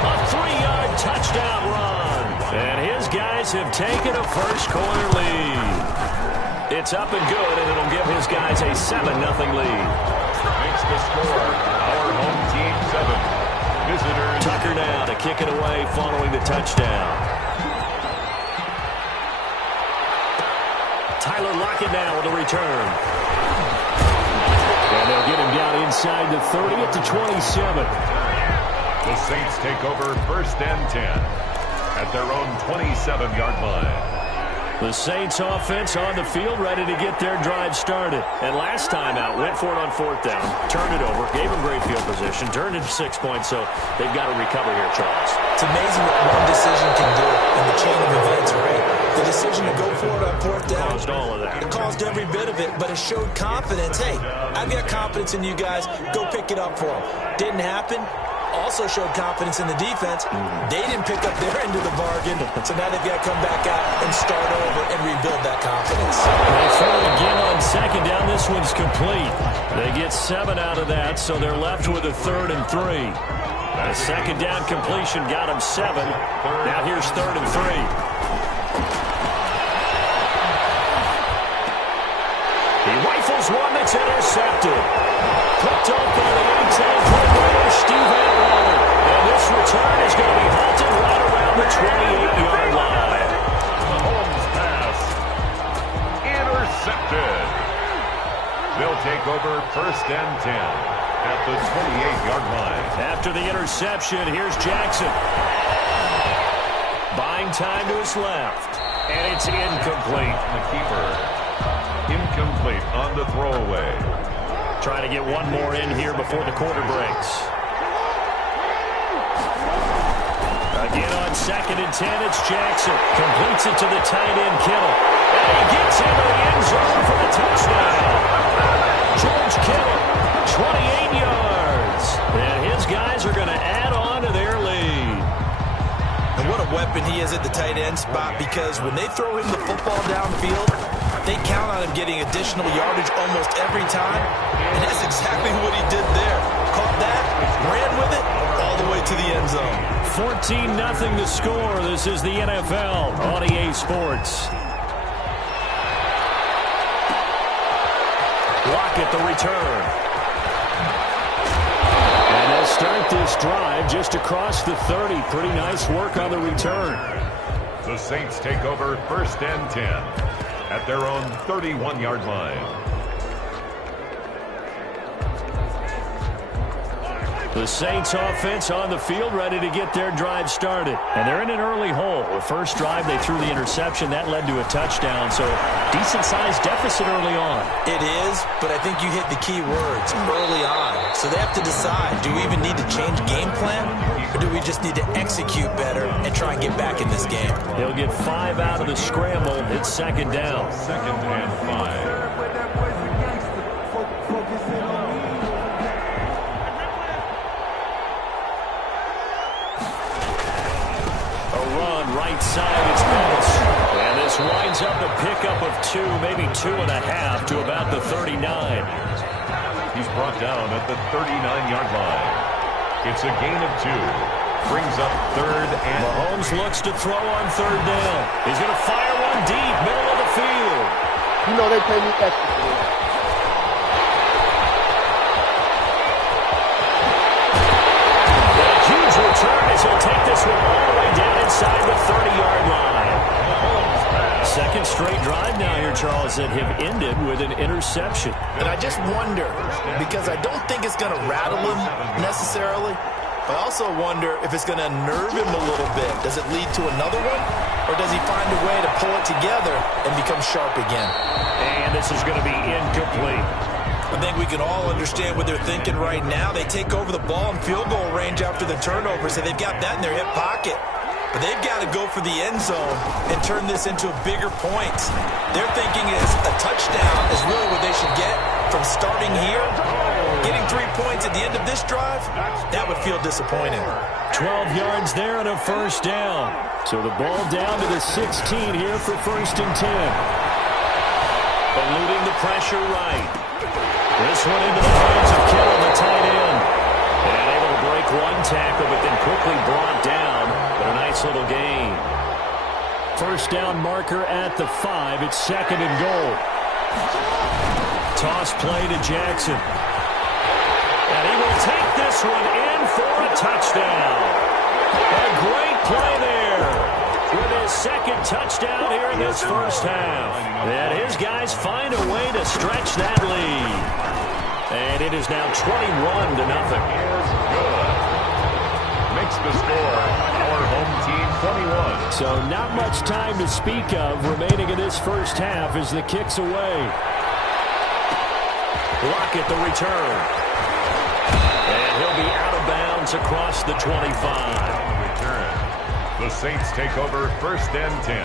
A 3-yard touchdown run. And his guys have taken a first-quarter lead. It's up and good, and it'll give his guys a 7-0 lead. Makes the score our home team 7. Visitors. Tucker now to kick it away following the touchdown. Tyler Lockett now with the return. And they'll get him down inside the 30 at the 27. The Saints take over 1st and 10 at their own 27-yard line. The Saints offense on the field ready to get their drive started. And last time out, went for it on 4th down, turned it over, gave them great field position, turned it to 6 points, so they've got to recover here, Charles. It's amazing what one decision can do in the chain of events, right? The decision to go for it on 4th down. Caused all of that. It caused every bit of it, but it showed confidence. Hey, I've got confidence in you guys. Go pick it up for them. Didn't happen. Also showed confidence in the defense. They didn't pick up their end of the bargain, so now they've got to come back out and start over and rebuild that confidence. They throw it again on 2nd down. This one's complete. They get 7 out of that, so they're left with a 3rd and 3. The 2nd down completion got them 7. Now here's 3rd and 3. He rifles one that's intercepted. Picked up by the 18th player, Steve Atwater. And this return is going to be halted right around the 28-yard line. Mahomes pass intercepted. They'll take over 1st and 10 at the 28-yard line. After the interception, here's Jackson. Buying time to his left. And it's incomplete. The keeper. Incomplete on the throwaway. Trying to get one more in here before the quarter breaks. Again on 2nd and 10, it's Jackson. Completes it to the tight end, Kittle. And he gets into the end zone for the touchdown. George Kittle, 28 yards. And his guys are going to add on to their lead. And what a weapon he is at the tight end spot, because when they throw him the football downfield, they count on him getting additional yardage almost every time. And that's exactly what he did there. Caught that, ran with it, all the way to the end zone. 14-0 the score. This is the NFL on EA Sports. Lockett the return. And they'll start this drive just across the 30. Pretty nice work on the return. The Saints take over 1st and 10 at their own 31-yard line. The Saints offense on the field, ready to get their drive started. And they're in an early hole. The first drive, they threw the interception. That led to a touchdown, so decent-sized deficit early on. It is, but I think you hit the key words, early on. So they have to decide, do we even need to change game plan, or do we just need to execute better and try and get back in this game? He'll get 5 out of the scramble. It's second down. 2nd and 5. Right side, it's Bettis. And this winds up a pickup of 2, maybe 2.5 to about the 39. He's brought down at the 39-yard line. It's a gain of 2. Brings up 3rd and... Mahomes looks to throw on 3rd down. He's going to fire one deep, middle of the field. You know they pay me extra for this. Huge return as he'll take this one all the way down inside the 30-yard line. Second straight drive now here, Charles, that have ended with an interception. And I just wonder, because I don't think it's going to rattle him necessarily, but I also wonder if it's going to unnerve him a little bit. Does it lead to another one, or does he find a way to pull it together and become sharp again? And this is going to be incomplete. I think we can all understand what they're thinking right now. They take over the ball in field goal range after the turnover, so they've got that in their hip pocket. But they've got to go for the end zone and turn this into bigger points. Their thinking is a touchdown is really what they should get from starting here. Getting 3 points at the end of this drive, that would feel disappointing. 12 yards there and a first down. So the ball down to the 16 here for 1st and 10. Eluding the pressure right. This one into the hands of Kittle, the tight end. And able to break one tackle, but then quickly brought down. But a nice little gain. First down marker at the 5. It's 2nd and goal. Toss play to Jackson. And he will take this one in for a touchdown. A great play there. With his 2nd touchdown here in this first half. And his guys find a way to stretch that lead. And it is now 21-0. Good. Makes the score our home team 21. So not much time to speak of remaining in this first half as the kick's away. Lockett the return. And he'll be out of bounds across the 25. Return. The Saints take over 1st and 10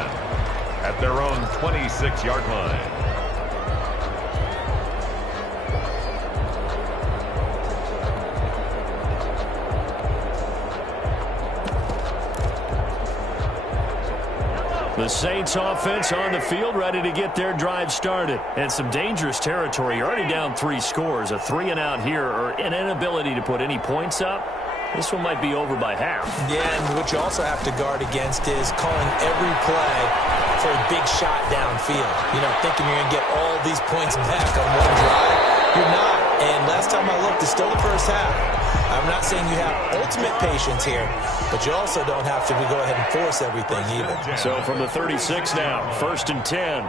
at their own 26-yard line. The Saints offense on the field ready to get their drive started. And some dangerous territory. You're already down 3 scores. A 3-and-out here or an inability to put any points up. This one might be over by half. Yeah, and what you also have to guard against is calling every play for a big shot downfield. You know, thinking you're going to get all these points back on one drive. You're not. And last time I looked, it's still the first half. I'm not saying you have ultimate patience here, but you also don't have to go ahead and force everything either. So from the 36 now, 1st and 10.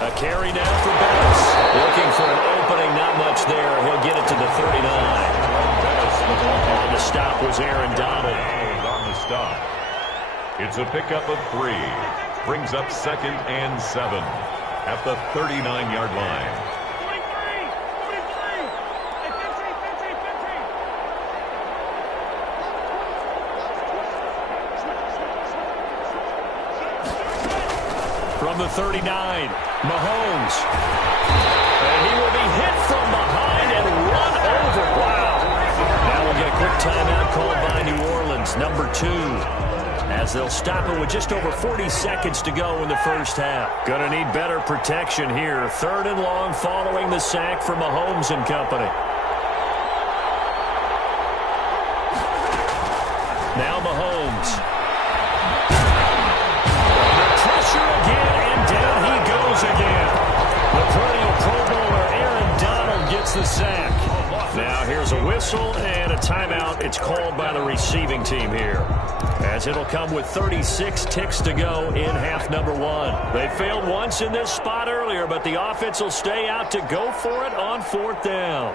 A carry now for Bettis. Looking for an opening, not much there. He'll get it to the 39. On the stop was Aaron Donald. On the stop. It's a pickup of 3. Brings up 2nd and 7 at the 39-yard line. From the 39, Mahomes. And he will be hit from behind and run over. Wow. Now we'll get a quick timeout called by New Orleans, number 2. As they'll stop it with just over 40 seconds to go in the first half. Gonna need better protection here. 3rd and long following the sack from Mahomes and company. Now Mahomes. Under pressure again, and down he goes again. The perennial Pro Bowler Aaron Donald gets the sack. Now here's a whistle and a timeout. It's called by the receiving team here. as it'll come with 36 ticks to go in half number one. They failed once in this spot earlier, but the offense will stay out to go for it on 4th down.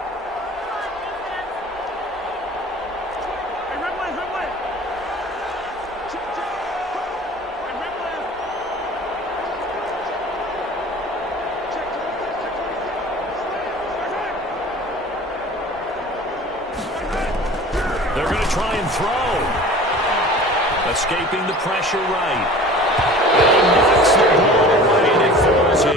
They're going to try and throw. Escaping the pressure right. And he knocks the ball away, and it falls in.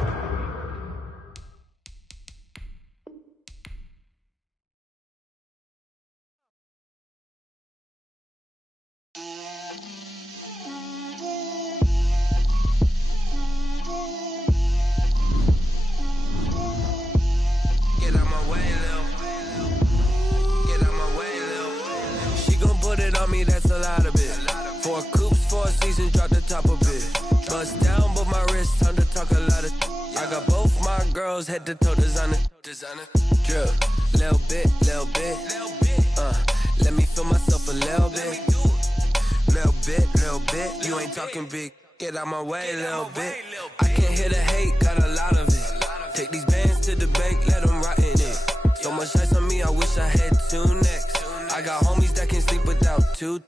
Get out my way, Lil. Get out my way, Lil. She gon' put it on me, that's a lot of it. 4 coops, 4 seasons, drop the top of it. Bust down, but my wrist, time to talk a lot of. I got both my girls, head to toe designer. Drip, little bit, little bit. Let me feel myself a little bit. Little bit. You ain't talking big. Get out my way, little bit. I can't hear the hate, got a lot of it. Take these bands to the bank, let them rot in it. So much ice on me, I wish I had 2 necks. I got homies that can sleep without 2.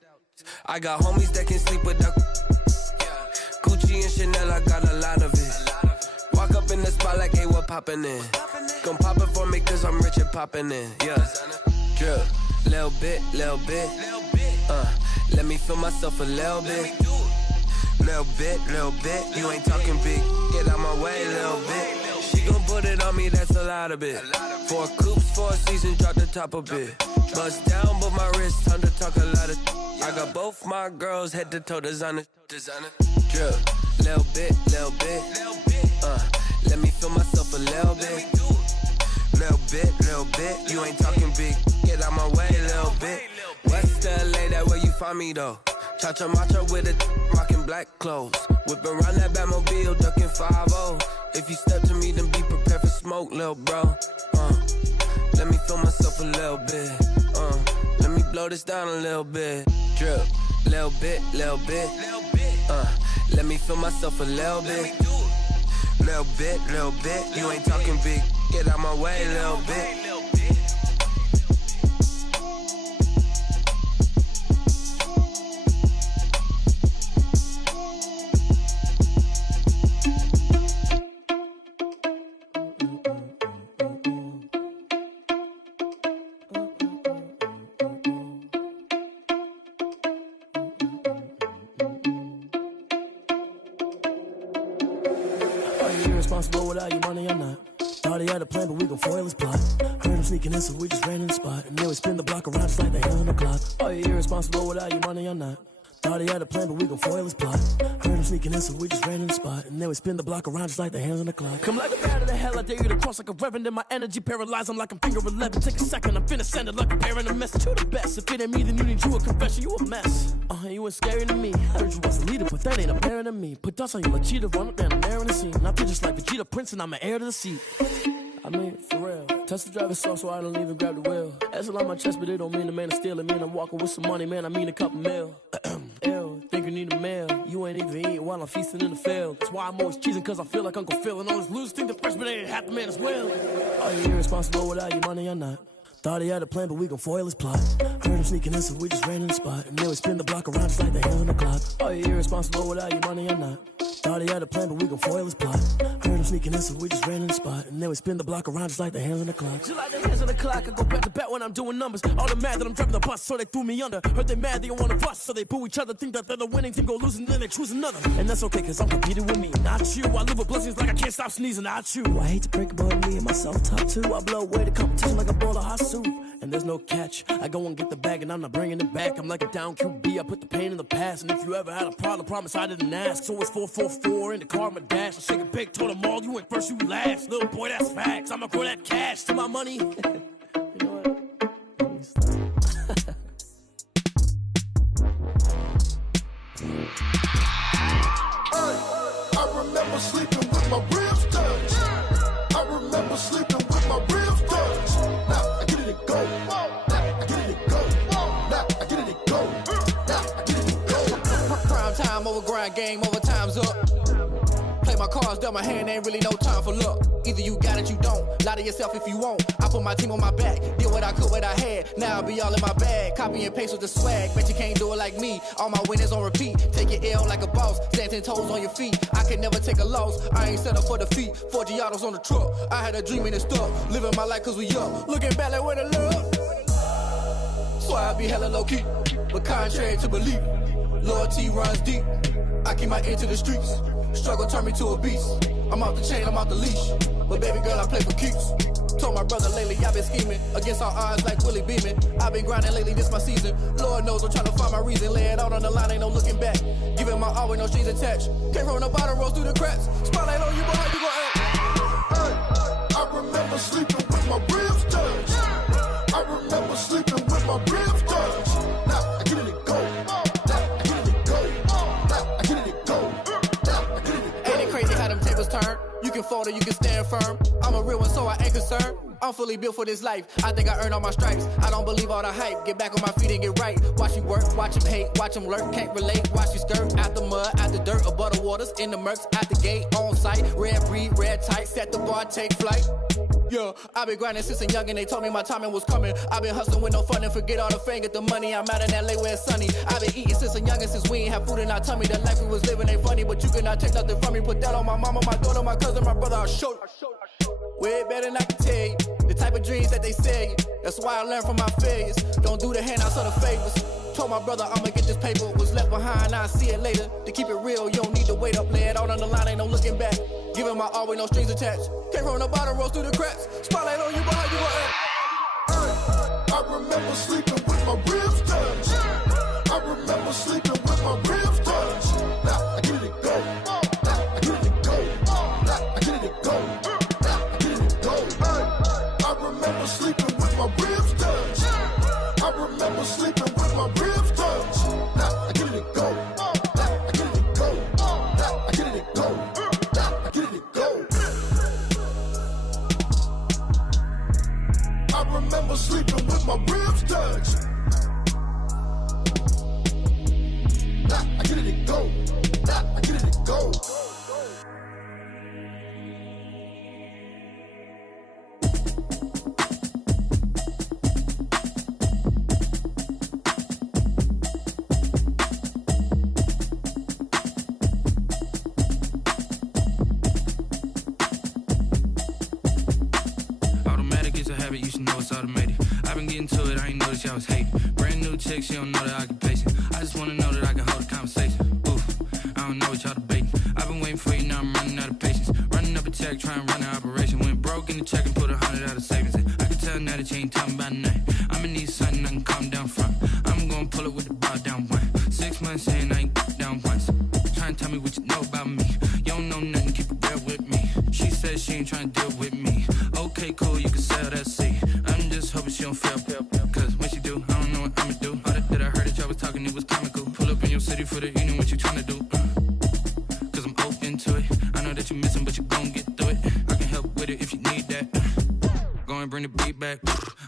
I got homies that can sleep without Gucci and Chanel, I got a lot of it. Walk up in the spot like, hey, what poppin' in? Gon' pop it for me cause I'm rich and poppin' in, yeah. Drip, little bit. Let me feel myself a little bit. Little bit. You ain't talking big. Get out my way, little bit. She gon' put it on me, that's a lot of it. 4 coops, 4 seasons, drop the top of it. Bust down, but my wrist, time to talk a lot of. I got both my girls, head to toe designer. Drip, little bit. Let me feel myself a little bit. Little bit. You ain't talking big. Get out my way, little bit. West LA, that where you find me though. Cha-cha matcha with it, rockin' black clothes. Whippin' around that Batmobile, duckin' 5-0. If you step to me, then be prepared for smoke, lil' bro. Let me feel myself a little bit. Let me blow this down a little bit. Drip, little bit. Let me feel myself a little bit. Little bit. You ain't talking big. Get out my way, little bit. Irresponsible without your money or not. Thought he had a plan, but we gon' foil his plot. Heard him sneaking in, so we just ran in the spot. And then we spin the block around just like the hell on the clock. Are you irresponsible without your money or not? Thought he had a plan, but we gon' foil his plot. Heard him sneaking in, so we just ran in the spot. And then we spin the block around just like the hands on the clock. Come like a bat of the hell, I dare you to cross like a reverend. In my energy paralyzed, I'm like I'm finger 11. Take a second, I'm finna send it like a parent a message to the best. If it ain't me, then you need you a confession, you a mess. You ain't scary to me. Heard you was a leader, but that ain't apparent to me. Put dust on you like cheetah, run up down the air in the scene. I feel just like Vegeta Prince, and I'm an heir to the seat. I mean, for real. Touch the driver's soft, so I don't even grab the wheel. That's on my chest, but it don't mean the man is stealing. Man, I'm walking with some money, man, I mean a couple mil. Ew, think you need a meal. You ain't even eating while I'm feasting in the field. That's why I'm always cheesing, cause I feel like Uncle Phil. And all those losers think the freshman ain't half the man as well. Are you irresponsible without your money or not? Thought he had a plan, but we gon' foil his plot. Heard him sneaking in, so we just ran in the spot. And then we spin the block around just like the hell on the clock. Are you irresponsible without your money or not? Thought he had a plan, but we gon' foil his plot. Heard him sneaking in, so we just ran in the spot. And then we spin the block around just like the hands on the clock. Just like the hands on the clock, I go back to back when I'm doing numbers. All the mad that I'm driving the bus, so they threw me under. Heard they mad, they don't wanna bust, so they boo each other. Think that they're the winning team, go losing, then they choose another. And that's okay, cause I'm competing with me, not you. I live with blessings like I can't stop sneezing, not you. I hate to break it, but me and myself top two. I blow away the competition like a bowl of hot soup. And there's no catch. I go and get the bag and I'm not bringing it back. I'm like a down QB, I put the pain in the past. And if you ever had a problem, promise I didn't ask. So it's 444 in the car, my dash. I shake a big, told them all, you went first, you last. Little boy, that's facts. I'ma grow that cash to my money. You know what? I remember sleeping with my ribs touched. I remember sleeping with my ribs touched. Now I get it and go. Now I get it and go. Now I get it and go. Now I get it and go. time over grind, game over, time's up. Play my cards, dealt my hand, ain't really no time for luck. Either you got it, you don't. Lie to yourself if you won't. I put my team on my back, did what I could, what I had. Now I'll be all in my bag, copy and paste with the swag. Bet you can't do it like me. All my winners on repeat. Take your L like a boss, stand 10 toes on your feet. I can never take a loss, I ain't set up for defeat. 4 Giottos on the truck, I had a dream and it stuck. Living my life cause we up, looking back like where the love. So I be hella low key, but contrary to belief, loyalty runs deep. I keep my ear to the streets. Struggle turned me to a beast. I'm off the chain, I'm off the leash. But baby girl, I play for keeps. Told my brother lately, I've been scheming against all odds like Willie Beeman. I've been grinding lately, this my season. Lord knows I'm trying to find my reason. Lay it out on the line, ain't no looking back. Giving my all with no strings attached. Can't roll no bottom, rolls through the cracks. Spotlight on you, boy, how you gon' act? I remember sleeping with my ribs touched. I remember sleeping with my ribs touched. Now I get it go. Now I get it go. Now I get it go. Ain't it crazy how them tables turn? You can fold or you can stand firm. I'm a real one, so I ain't concerned. I'm fully built for this life. I think I earned all my stripes. I don't believe all the hype. Get back on my feet and get right. Watch you work, watch him hate, watch him lurk. Can't relate, watch you skirt. Out the mud, out the dirt, above the waters, in the murks, out the gate, on site. Red breed, red tight, set the bar, take flight. Yeah, I been grinding since a young and they told me my timing was coming. I been hustling with no fun and forget all the fame, get the money. I'm out in LA where it's sunny. I been eating since a young and since we ain't have food in our tummy. The life we was living ain't funny, but you cannot take nothing from me. Put that on my mama, my daughter, my cousin, my brother, I'll show you. Way better than I can tell you. The type of dreams that they sell you. That's why I learned from my failures. Don't do the handouts or the favors. Told my brother I'ma get this paper. Was left behind, I'll see it later. To keep it real, you don't need to wait up. Lay it out on the line, ain't no looking back. Giving my all with no strings attached. Can't roll the bottom, rolls through the cracks. Spotlight on you, boy, how you gon' act? I remember sleeping with my ribs touched. I remember sleeping with my ribs touched. Now I get it go. Now I get it go. Now I get it go. Now I get it go. I remember sleeping with my ribs touched. I remember sleeping with my ribs touched. Now I get it go. Now I get it go. Now I get it go. Now I get it go. I remember sleeping with my ribs touched. Now I get it go. Now I get it go. You should know it's automated. I've been getting to it, I ain't noticed y'all was hating. Brand new chick, she don't know the occupation. I just wanna know that I can hold a conversation. Oof, I don't know what y'all debating. I've been waiting for you, now I'm running out of patience. Running up a check, trying to run an operation. Went broke in the check and put 100 out of savings in. I can tell now that you ain't talking about nothing. I'ma need something I can calm down from. I'm gonna pull it with the bar down one. 6 months saying I ain't down once. Trying to tell me what you know about me. You don't know nothing, keep it real with me. She said she ain't trying to deal with me. Okay, cool, you can sell that seat. I'm just hoping she don't fail. Cause when she do, I don't know what I'ma do. All that I heard that y'all was talking, it was comical. Pull up in your city for the evening, what you trying to do? Cause I'm open to it. I know that you missing, but you gon' get through it. I can help with it if you need that. Go and bring the beat back.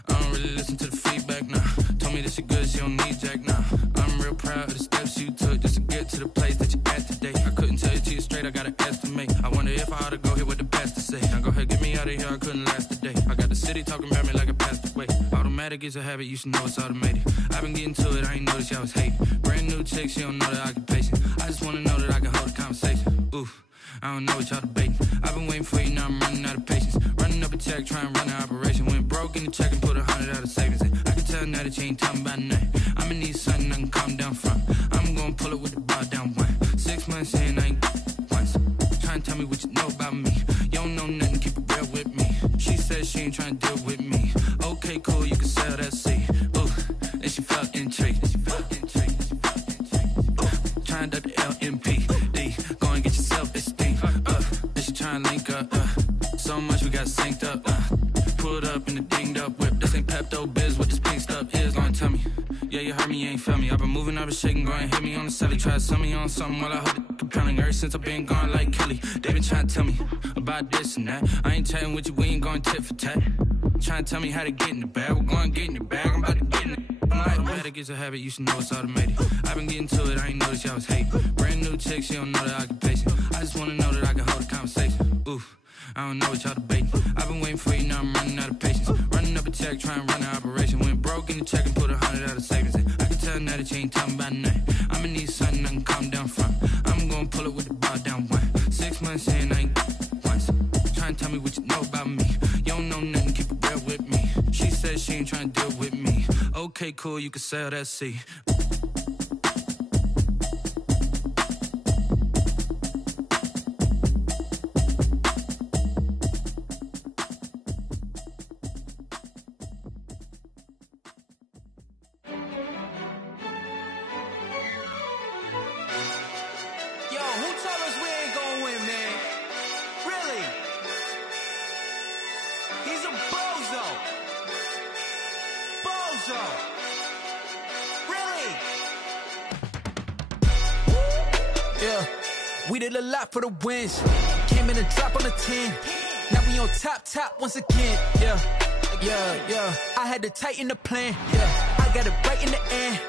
I don't really listen to the feedback, nah. Told me that she good, she don't need jack, nah. I'm real proud of the steps you took just to get to the place that you at today. I couldn't tell you to you straight, I gotta estimate. I wonder if I ought to go hear what the pastor say. Now go ahead, get me out of here, I couldn't last a day. I got the city talking about me like I passed away. Automatic is a habit, you should know it's automated. I've been getting to it, I ain't noticed y'all was hating. Brand new chick, she don't know the occupation. I just wanna know that I can hold a conversation. Oof, I don't know what y'all debating. I've been waiting for you, now I'm running out of patience. Running up a check, trying to run an operation. Went broke in the check and put 100 out of savings in. I can tell now that you ain't talking about nothing. I'ma need something I can calm down from. I'm gonna pull it with the bar down one. 6 months saying I ain't once. Trying to tell me what you know about me. You don't know nothing, keep it real with me. She said she ain't trying to deal with me. Okay, cool, you can sell that seat. Ooh, and she felt intrigued. Trying up the LMPD. Go and get your self-esteem. Then she trying to link up. So much we got synced up. Pulled up in the dinged up whip. This ain't Pepto-Biz, what this pink stuff is. Gonna tell me. Yeah, you heard me, you ain't felt me. I've been moving, I've been shaking, go and hit me on the celly. Try to sell me on something while I hold it compelling. Ever since I've been gone like Kelly. They been trying to tell me about this and that. I ain't chatting with you, we ain't going tit for tat. Trying to tell me how to get in the bag. We're going to get in the bag, I'm about to get in it. Automatic is a habit, you should know it's automated. I've been getting to it, I ain't noticed y'all was hating. Brand new chick, she don't know that I can pace it. I just wanna know that I can hold a conversation. Oof, I don't know what y'all debating. I've been waiting for you, now I'm running out of patience. Running up a check, trying to run an operation. Went broke in the check and put 100 out of savings in. I can tell now that you ain't talking about nothing. I'ma need something I can calm down from. I'm gonna pull it with the bar down one. 6 months in, I ain't once. Trying to tell me what you know about me. You don't know nothing, keep it real with me. She said she ain't trying to deal with me. Okay, cool, you can sell that seat. We did a lot for the wins. Came in and dropped on the 10. Now we on top once again. Yeah. I had to tighten the plan. Yeah, I got it right in the end.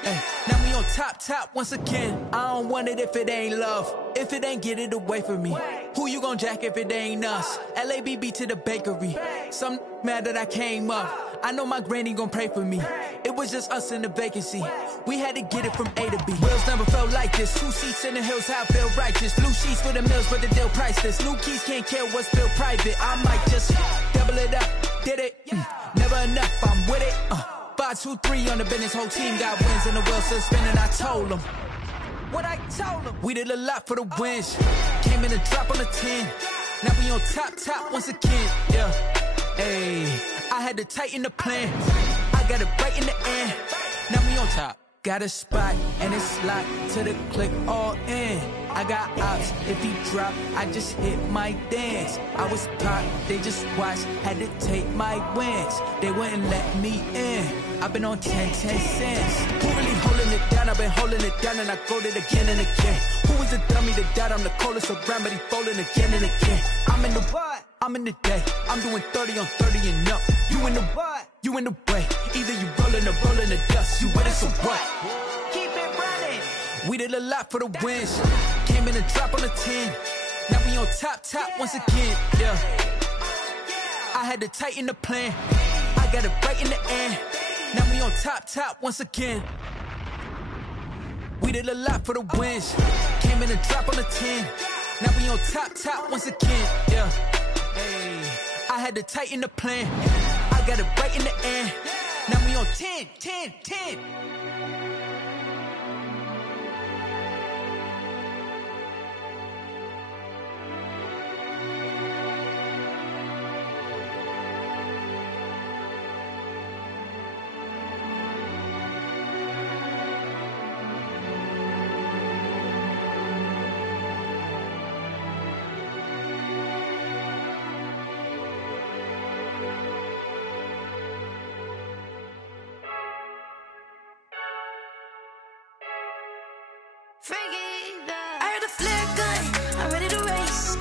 Now we on top once again. I don't want it if it ain't love. If it ain't, get it away from me. Who you gon' jack if it ain't us? LABB to the bakery. Some mad that I came up. I know my granny gon' pray for me. It was just us in the vacancy. We had to get it from A to B. Wheels never felt like this. 2 seats in the hills, how I feel righteous. Blue sheets for the mills, but the deal priceless. New keys can't care what's still private. I might just double it up. Did it? Never enough, I'm with it. 5, 2, 3 on the business. Whole team got wins and the wheels still spinning. I told them what I told them. We did a lot for the wins. Came in and dropped on the 10. Now we on top once again. Yeah. Hey, I had to tighten the plan. I got it right in the end. Now we on top. Got a spot and it's locked to the click all in. I got ops, if he drop, I just hit my dance. I was popped, they just watched, had to take my wins. They wouldn't let me in. I've been on 10 cents. Who really holding it down? I've been holding it down and I go it again and again. Who was the dummy that died? I'm the coldest around, but he folding again and again. I'm in the what? I'm in the day. I'm doing 30 on 30 and up. You in the what? You in the way. Either you rolling or rolling the dust. You with us or what? Keep it running. We did a lot for the wins. Came in and dropped on the 10. Now we on top once again. Yeah. I had to tighten the plan. I got it right in the end. Now we on top once again. We did a lot for the wins. Came in and dropped on the 10. Now we on top once again. Yeah. Hey, I had to tighten the plan. I got it right in the end. Now we on 10. I heard a flare gun, I'm ready to race.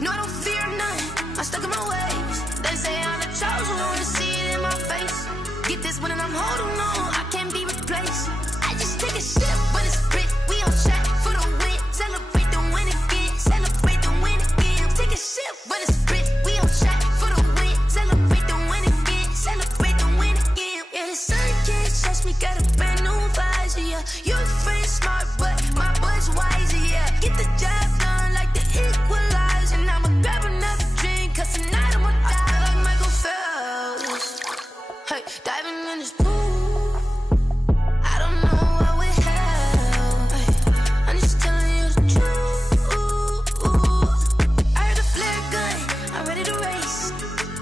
No, I don't fear none, I'm stuck in my ways. They say I'm the chosen one, see it in my face. Get this one and I'm holding on, I can't be replaced. I just take a sip, but it's grit. We on track for the win. Celebrate the win again, celebrate the win again. Take a sip, but it's grit. We on track for the win. Celebrate the win again, celebrate the win again. Yeah, the sun can't touch me, got a brand new visor, yeah. Your friend smart, but my boy's wiser, yeah. Get the job done like the equalizer. Now I'ma grab another drink, cause tonight I'ma die like Michael Phelps. Hey, diving in this pool, I don't know what we have. Hey, I'm just telling you the truth. I heard a flare gun, I'm ready to race.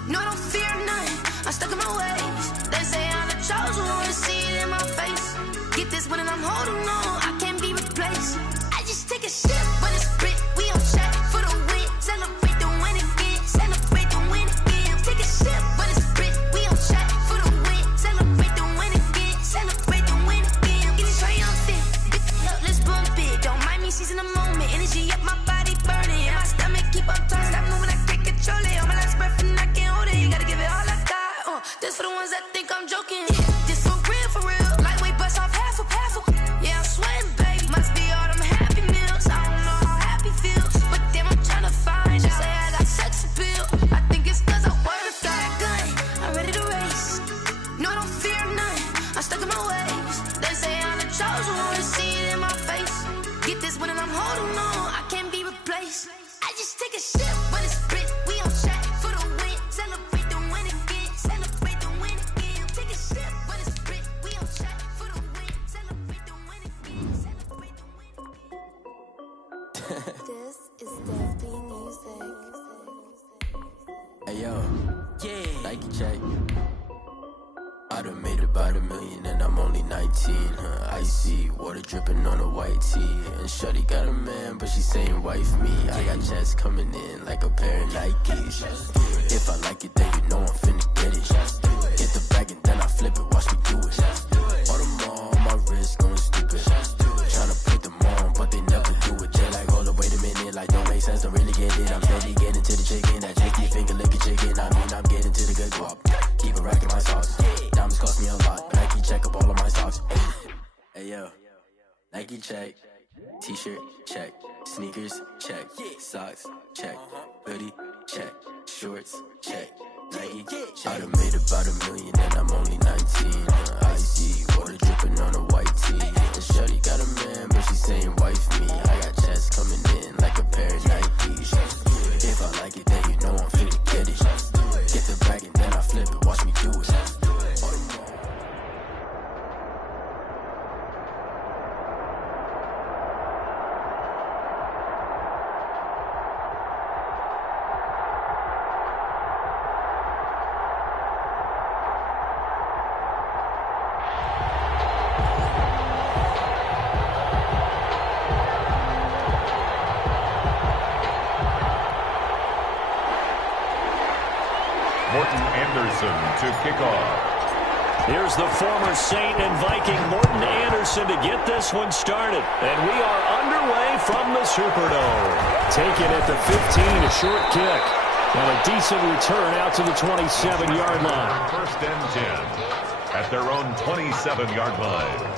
No, I don't fear none, I'm stuck in my ways. They say I'm the chosen one, see it in my face. Get this one and I'm holding on, I can't be replaced. I just take a sip, but it's grit. We on track for the win. Celebrate the win again, celebrate the win again. Take a sip, but it's grit. We on track for the win. Celebrate the win again, celebrate the win again. Get it triumphant, up, let's bump it. Don't mind me seizing the moment. Energy up, my body burning. And my stomach keep up turning. Stop moving, I can't control it. On my last breath and I can't hold it. You gotta give it all I got. This for the ones that think I'm joking. This for real, like this one and I'm holding on. I can't be replaced. I just take a sip, but it's split. We on track for the win. Celebrate the win again. Celebrate the win again. Take a sip, but it's split. We on track for the win. Celebrate the win again. Celebrate the win again. This is Deathly Music. Hey yo, yeah. Nike check. I done made about $1 million and I'm only 19. Icy water dripping on a white tee. And shorty got a man, but she saying wife me. I got checks coming in like a pair of Nikes. If I like it, then you know I'm finna get it. Get the bag and then I flip it, watch me do it. All them on my wrist going stupid. Tryna put them on, but they never do it. They're like, hold up, wait a minute, like don't make sense, don't really get it. I'm steady getting to the chicken, that chicky finger licking chicken. I mean, I'm getting to the good guap. Keep it racking my sauce. Diamonds cost me a lot. Nike check up all of my socks. Hey yo, Nike check. T-shirt check. Sneakers check. Socks check. Hoodie check. Shorts check. Nike I done made about $1 million and I'm only 19. Icy water dripping on a white tee. And shorty got a man, but she saying wife me. I got checks coming in like a pair of Nikes. If I like it, then you know I'm finna get it. Get the bag and then I flip it, watch me do it. To kick off. Here's the former Saint and Viking Morton Anderson to get this one started. And we are underway from the Superdome. Taken at the 15, a short kick. And a decent return out to the 27-yard line. First and 10 at their own 27-yard line.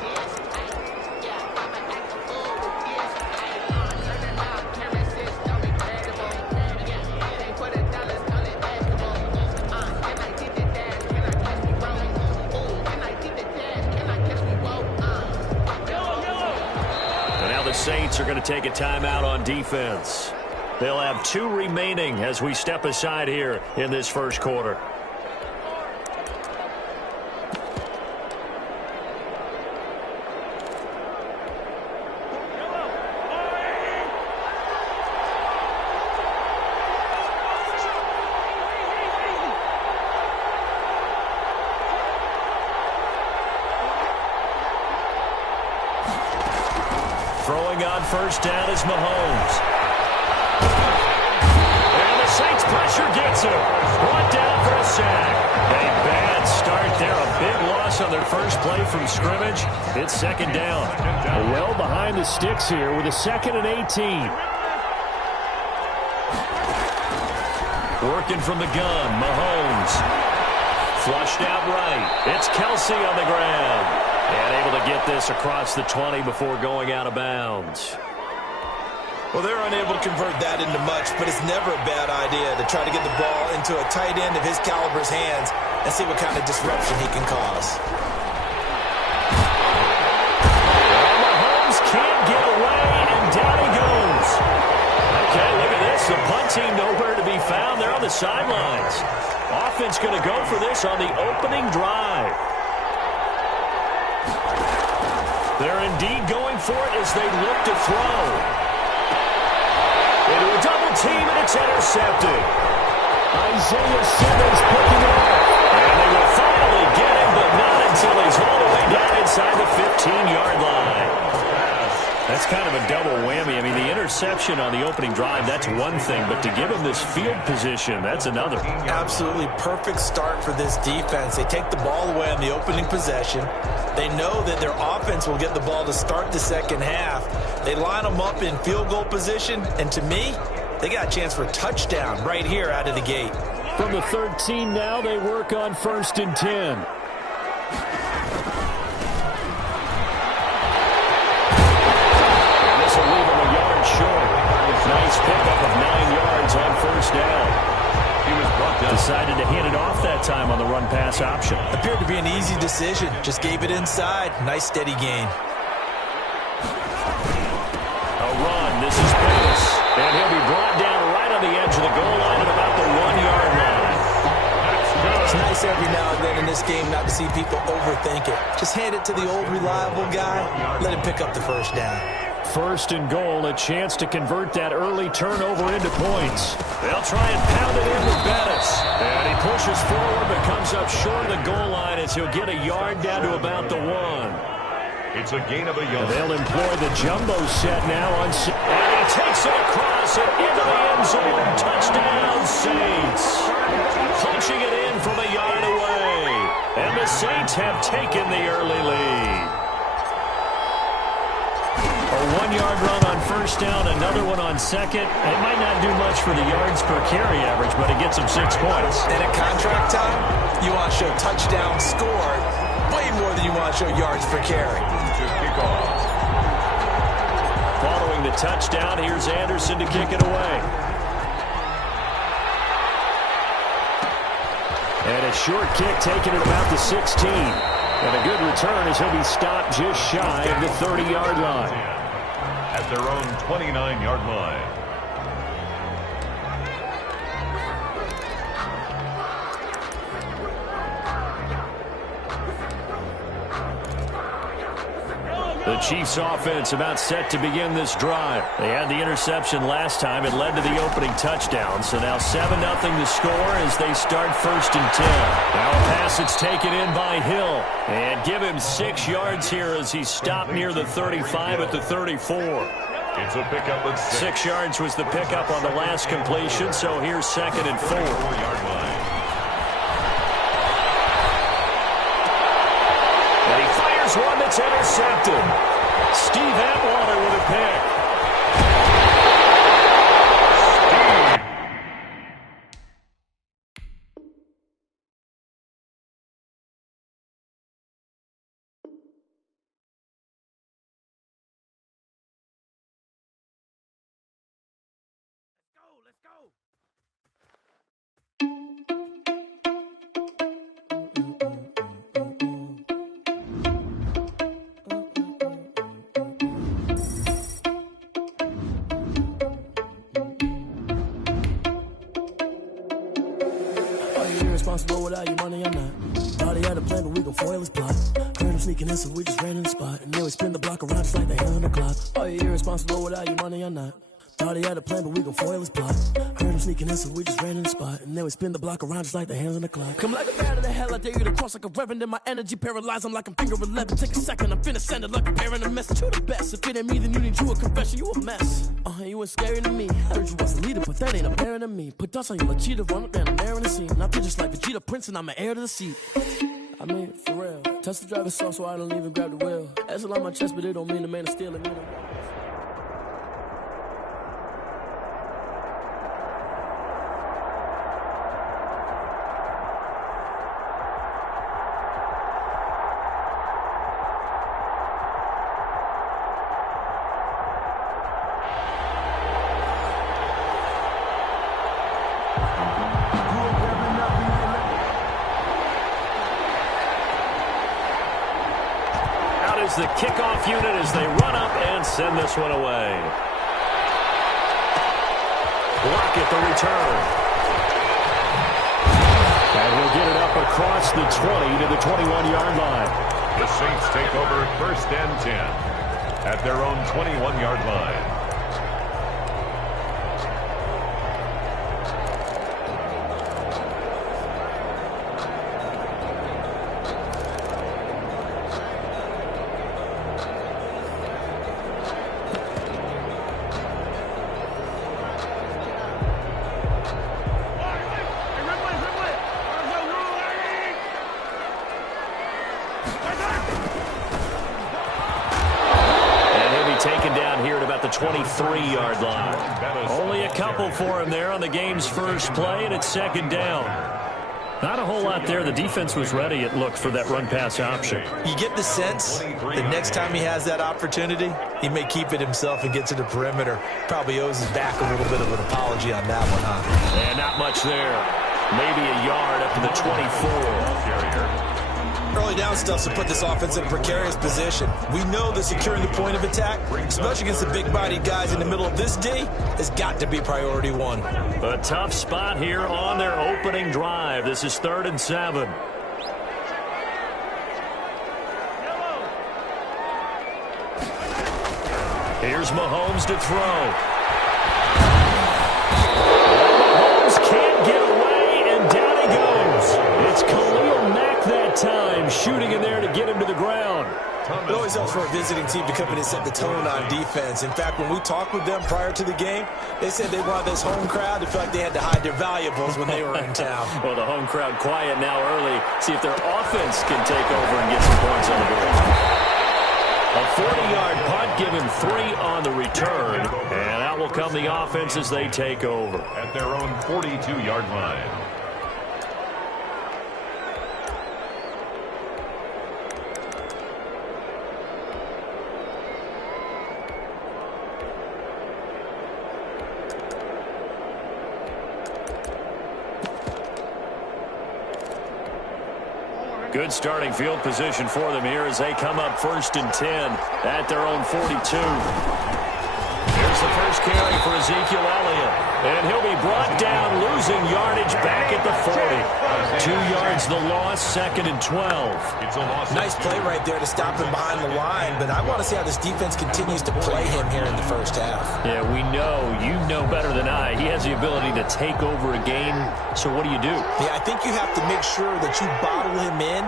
Saints are going to take a timeout on defense. They'll have 2 remaining as we step aside here in this first quarter. Throwing on first down is Mahomes. And the Saints pressure gets him. Brought down for a sack. A bad start there. A big loss on their first play from scrimmage. It's second down. Well behind the sticks here with a 2nd and 18. Working from the gun, Mahomes. Flushed out right. It's Kelsey on the ground. And able to get this across the 20 before going out of bounds. Well, they're unable to convert that into much, but it's never a bad idea to try to get the ball into a tight end of his caliber's hands and see what kind of disruption he can cause. Well, Mahomes can't get away, and down he goes. Okay, look at this. The punt team nowhere to be found. They're on the sidelines. Offense going to go for this on the opening drive. They're indeed going for it as they look to throw. Into a double team, and it's intercepted. Isaiah Simmons picking it up. And they will finally get him, but not until he's all the way down inside the 15-yard line. That's kind of a double whammy. I mean, the interception on the opening drive, that's one thing, but to give him this field position, that's another. Absolutely perfect start for this defense. They take the ball away on the opening possession. They know that their offense will get the ball to start the second half. They line them up in field goal position, and to me, they got a chance for a touchdown right here out of the gate. From the 13 now, they work on 1st and 10. This will leave him a yard short. Nice pickup of 9 yards on first down. He was brought down. Decided to hand it off that time on the run-pass option. Appeared to be an easy decision. Just gave it inside. Nice steady gain. A this game not to see people overthink it. Just hand it to the old reliable guy. Let him pick up the first down. First and goal, a chance to convert that early turnover into points. They'll try and pound it in with Bettis. And he pushes forward but comes up short of the goal line as he'll get a yard down to about the 1. It's a gain of a yard. They'll employ the jumbo set now on. And he takes it across and into the end zone. Touchdown, Saints. Punching it in from a yard away. And the Saints have taken the early lead. A 1-yard run on first down, another one on second. It might not do much for the yards per carry average, but it gets them 6 points. And at contract time, you want to show touchdown scored way more than you want to show yards per carry. Following the touchdown, here's Anderson to kick it away. And a short kick taken at about the 16. And a good return as he'll be stopped just shy of the 30-yard line. At their own 29-yard line. The Chiefs offense about set to begin this drive. They had the interception last time. It led to the opening touchdown. So now 7-0 to score as they start 1st and 10. Now a pass that's taken in by Hill. And give him 6 yards here as he's stopped near the 35 at the 34. It's a pickup of 6. 6 yards was the pickup on the last completion. So here's 2nd and 4. 4-yard line. And he fires one that's intercepted. Steve Atwater with a pick. Let's go. Responsible without your money, I'm not. Thought he had a plan, but we gon' foil his plot. Heard him sneaking in, so we just ran in the spot. And then we spin the block around just like the hand on the clock. Oh, you're irresponsible without your money, I'm not. Thought he had a plan, but we gon' foil his plot. Heard him sneaking in, so we just ran in the spot. And then we spin the block around just like the hands on the clock. Come like a bat of the hell, I dare you to cross like a reverend. In my energy paralyzed, I'm like I'm finger 11. Take a second, I'm finna send it like a parent a message. You the best, if it ain't me, then you need you a confession. You a mess. You ain't scary to me. Heard you was a leader, but that ain't apparent to me. Put dust on you like cheetah, run up down an air in the scene. Now just like Vegeta Prince, and I'm an heir to the seat. I mean, for real. Touch the driver's soft, so I don't even grab the wheel. That's a lot on my chest, but it don't mean the man is stealing me. The kickoff unit as they run up and send this one away. Block at the return. And we'll get it up across the 20 to the 21-yard line. The Saints take over 1st and 10 at their own 21-yard line. Taken down here at about the 23-yard line. Only a couple for him there on the game's first play, and it's 2nd down. Not a whole lot there. The defense was ready, it looked, for that run-pass option. You get the sense that next time he has that opportunity, he may keep it himself and get to the perimeter. Probably owes his back a little bit of an apology on that one, huh? And not much there. Maybe a yard up to the 24. Early down stuff to put this offense in a precarious position. We know that securing the point of attack, especially against the big-bodied guys in the middle of this D, has got to be priority 1. A tough spot here on their opening drive. This is 3rd and 7. Here's Mahomes to throw. Mahomes can't get away, and down he goes. It's Khalil Mack that time, shooting in there to get him to the ground. It always helps for a visiting team to come in and set the tone on defense. In fact, when we talked with them prior to the game, they said they wanted this home crowd to feel like they had to hide their valuables when they were in town. Well, the home crowd quiet now early. See if their offense can take over and get some points on the board. A 40-yard punt, give him 3 on the return. And out will come the offense as they take over. At their own 42-yard line. Good starting field position for them here as they come up 1st and 10 at their own 42. Here's the first carry for Ezekiel Elliott. And he'll be brought down, losing yardage back at the 40. 2 yards the loss, 2nd and 12. It's a loss. Nice play right there to stop him behind the line, but I want to see how this defense continues to play him here in the first half. Yeah, we know, you know better than I, he has the ability to take over a game. So what do? Yeah, I think you have to make sure that you bottle him in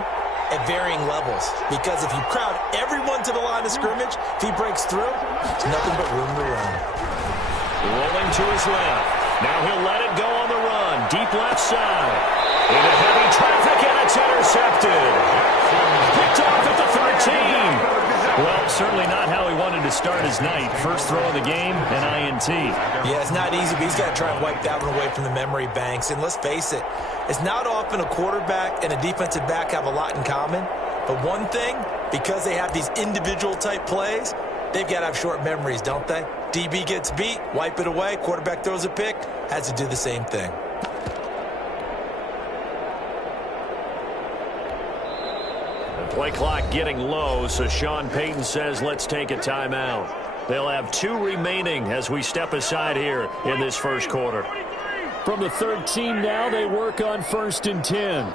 at varying levels, because if you crowd everyone to the line of scrimmage, if he breaks through, it's nothing but room to run. Rolling to his left. Now he'll let it go on the run. Deep left side. Into heavy traffic, and it's intercepted. Picked off at the 13. Well, certainly not how he wanted to start his night. First throw of the game, an INT. Yeah, it's not easy, but he's got to try and wipe that one away from the memory banks. And let's face it, it's not often a quarterback and a defensive back have a lot in common. But one thing, because they have these individual type plays, they've got to have short memories, don't they? DB gets beat, wipe it away, quarterback throws a pick, has to do the same thing. The play clock getting low, so Sean Payton says let's take a timeout. They'll have 2 remaining as we step aside here in this first quarter. From the 13 now, they work on 1st and 10.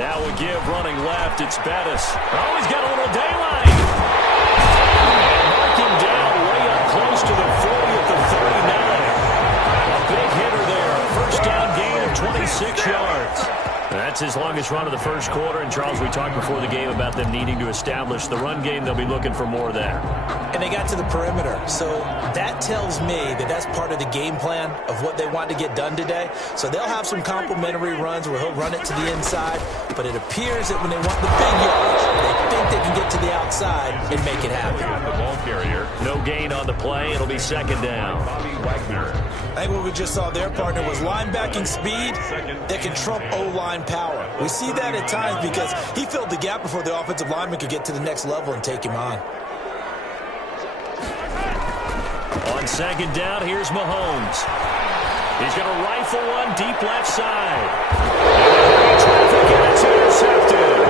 Now we give running left. It's Bettis. Oh, he's got a little daylight. And mark him down way up close to the 40 at the 39. A big hitter there. First down gain of 26 yards. That's his longest run of the first quarter. And, Charles, we talked before the game about them needing to establish the run game. They'll be looking for more there. And they got to the perimeter. So that tells me that that's part of the game plan of what they want to get done today. So they'll have some complimentary runs where he'll run it to the inside. But it appears that when they want the big yards, they think they can get to the outside and make it happen. The ball carrier. No gain on the play. It'll be 2nd down. Bobby Wagner. I think what we just saw their partner was linebacking speed that can trump O-line power. We see that at times because he filled the gap before the offensive lineman could get to the next level and take him on. On 2nd down, here's Mahomes. He's going to rifle one deep left side. Traffic, and it's intercepted.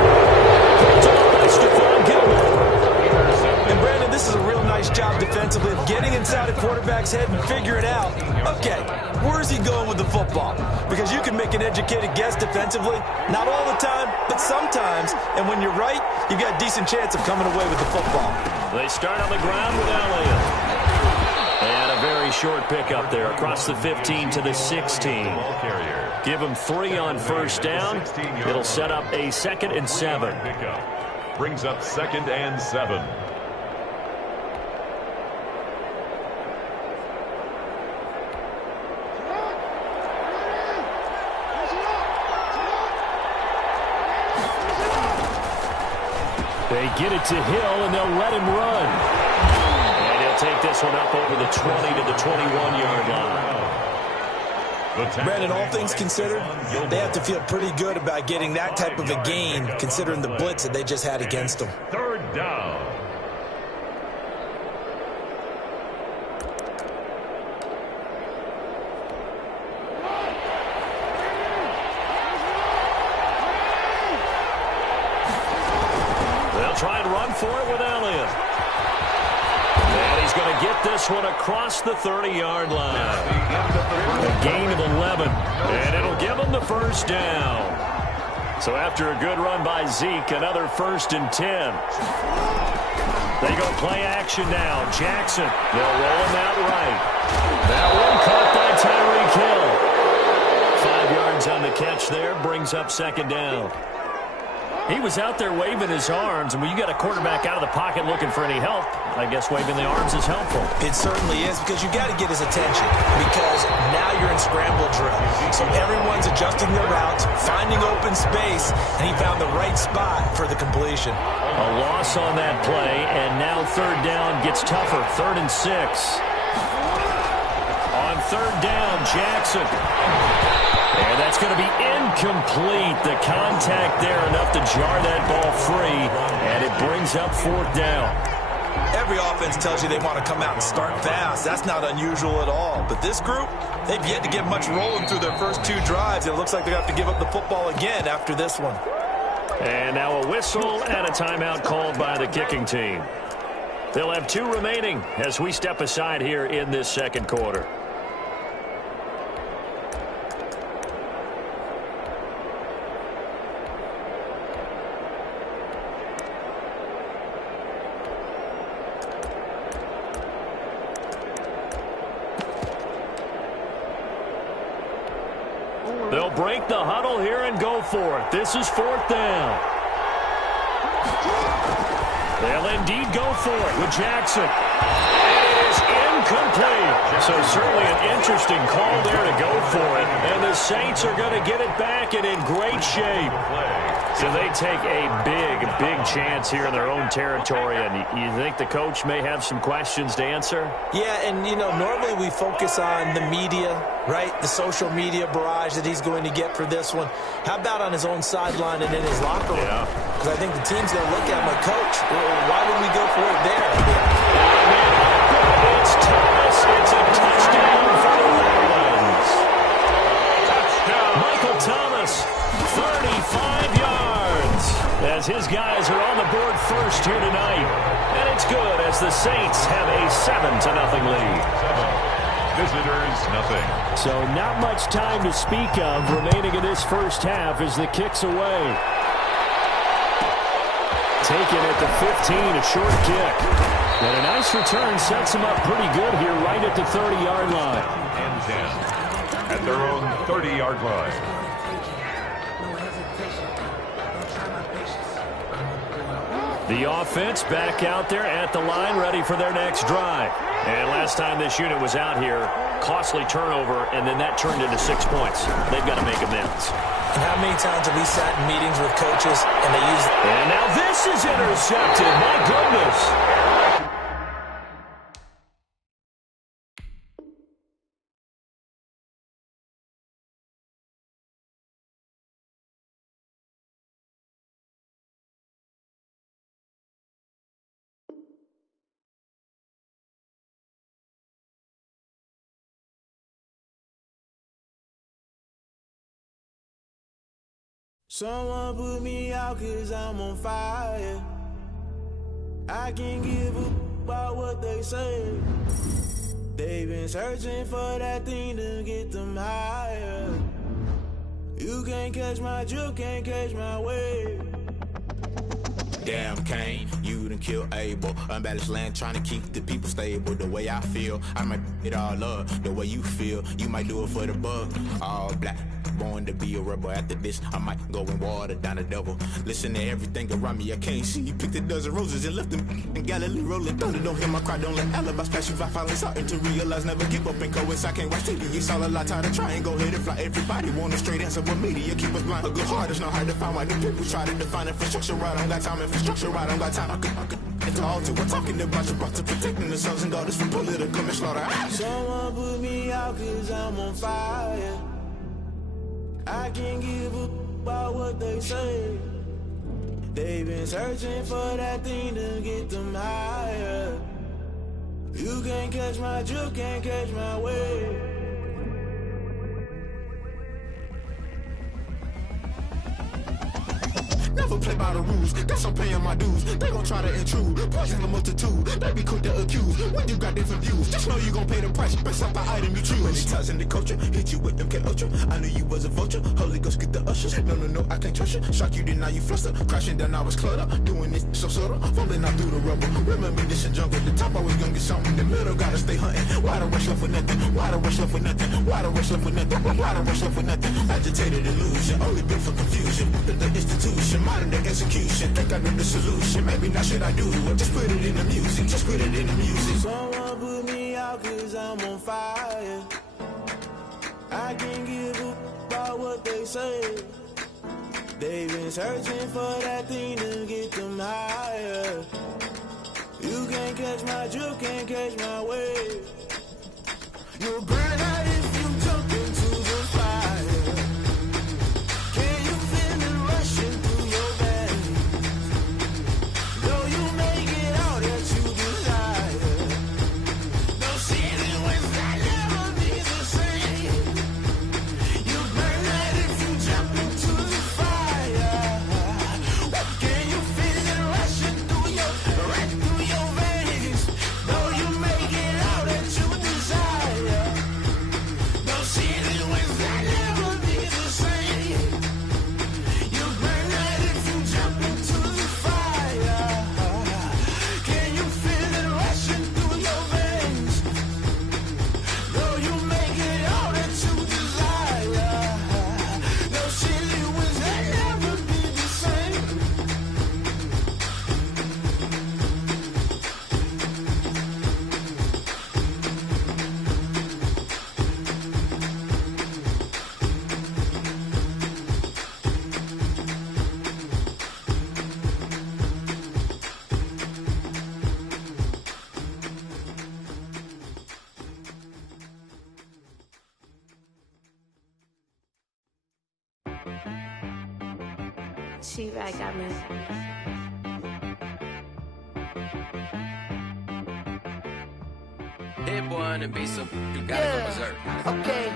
Picked off by Stephon Gilmore. And Brandon, this is a real nice job defensively of getting inside a quarterback's head and figuring out, okay, where's he going with the football? Because you can make an educated guess defensively, not all the time, but sometimes. And when you're right, you've got a decent chance of coming away with the football. They start on the ground with Elliott. And a very short pickup there across the 15 to the 16. Give him 3 on first down. It'll set up a 2nd and 7. Brings up 2nd and 7. They get it to Hill, and they'll let him run. And he'll take this one up over the 20 to the 21-yard line. Brandon, all things considered, they have to feel pretty good about getting that type of a gain, considering the blitz that they just had against them. 3rd down. Try and run for it with Elliott. And he's going to get this one across the 30-yard line. A gain of 11. And it'll give him the first down. So after a good run by Zeke, another 1st and 10. They go play action now. Jackson, they'll roll him out right. That one caught by Tyreek Hill. 5 yards on the catch there, brings up 2nd down. He was out there waving his arms, and when you got a quarterback out of the pocket looking for any help, I guess waving the arms is helpful. It certainly is, because you got to get his attention, because now you're in scramble drill. So everyone's adjusting their routes, finding open space, and he found the right spot for the completion. A loss on that play, and now 3rd down gets tougher. 3rd and 6. On 3rd down, Jackson. And that's going to be incomplete. The contact there enough to jar that ball free, and it brings up 4th down. Every offense tells you they want to come out and start fast. That's not unusual at all. But this group, they've yet to get much rolling through their first 2 drives. It looks like they're going to have to give up the football again after this one. And now a whistle and a timeout called by the kicking team. They'll have 2 remaining as we step aside here in this 2nd quarter. They'll break the huddle here and go for it. This is 4th down. They'll indeed go for it with Jackson. It is incomplete. So certainly an interesting call there to go for it. And the Saints are going to get it back and in great shape. So they take a big chance here in their own territory. And you think the coach may have some questions to answer? Yeah, and, you know, normally we focus on the media, right? The social media barrage that he's going to get for this one. How about on his own sideline and in his locker room? Because I think the team's going to look at him like, Coach, why would we go for it there? It's Thomas. It's a touchdown for the Lions. Touchdown. Michael Thomas, 35 yards. As his guys are on the board first here tonight. And it's good as the Saints have a 7-0 lead. Visitors, nothing. So not much time to speak of remaining in this first half as the kick's away. Taken at the 15, a short kick. And a nice return sets him up pretty good here right at the 30-yard line. And 10 at their own 30-yard line. The offense back out there at the line, ready for their next drive. And last time this unit was out here, costly turnover, and then that turned into 6 points. They've got to make amends. And how many times have we sat in meetings with coaches and they use... And now this is intercepted. My goodness. Someone put me out 'cause I'm on fire. I can't give a about what they say. They've been searching for that thing to get them higher. You can't catch my drift, can't catch my wave. Damn, Kane, you done killed Abel. Unbalanced land, trying to keep the people stable. The way I feel, I might it all up. The way you feel, you might do it for the buck. All black, born to be a rebel. After this, I might go and water down the devil. Listen to everything around me, I can't see. Picked a dozen roses and left them in Galilee rolling thunder. Don't hear my cry, don't let alibis flash. If I finally starting to realize, never give up and coincide. I can't watch TV, it's all a lot. Time to try and go ahead and fly. Everybody want a straight answer, but media keep us blind. A good heart is not hard to find. Why the people try to define infrastructure right? I don't got time. Infrastructure right, I don't got time. I could it's all to we're talking about you, about to protecting the sons and daughters from political and slaughter. Someone put me out 'cause I'm on fire. I can't give a about what they say. They've been searching for that thing to get them higher. You can't catch my drift, can't catch my wave. Never play by the rules, guess I'm paying my dues. They gon' try to intrude, poison the multitude. They be quick to accuse when you got different views. Just know you gon' pay the price based off the item you choose. Many times in the culture, hit you with them K Ultra. I knew you was a vulture. Holy Ghost get the ushers. No, I can't trust you. Shock you, then now you fluster. Crashing down, I was cluttered. Doing this so subtle. Fumbling out through the rubble. Remember this a jungle. The top I was gonna get something. In the middle, gotta stay hunting. Why the rush left with nothing? Why the rush left with nothing? Why the rush left with nothing? Why the rush left with nothing? Agitated illusion. Only built for confusion. The institution. Modern day execution. Think I know the solution. Maybe not should I do it? Just put it in the music. Just put it in the music. Someone put me out cause I'm on fire. I can't give a about what they say. They've been searching for that thing to get them higher. You can't catch my drift, can't catch my wave. You'll burn out if you jump into the fire. Can you feel it rushing through your veins? Though you make it out that you desire. No ceiling wins that never be the same. You burn out if you jump into the fire. Can you feel it rushing through your veins? Though you make it out that you desire. No ceiling wins that never be the same. You burn out if you jump into the fire. Can you feel it rushing through your veins? Though you make it out that you desire. No ceiling wins that never be the same. She-Rag got me. Hit boy and be some, you gotta go berserk. Okay.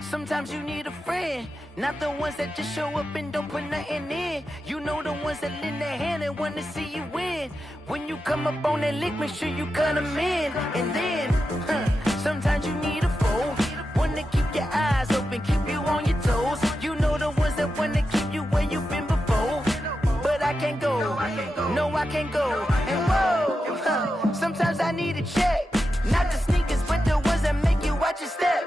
Sometimes you need a friend, not the ones that just show up and don't put nothing in. You know the ones that lend their hand and want to see you win. When you come up on that lick, make sure you cut them in. And then, sometimes you need a foe, one to keep your eyes open, keep you on your toes. You know the ones that want to keep you where you've been before. But I can't go, no I can't go. And whoa, sometimes I need a check. Not the sneakers, but the ones that make you watch your step.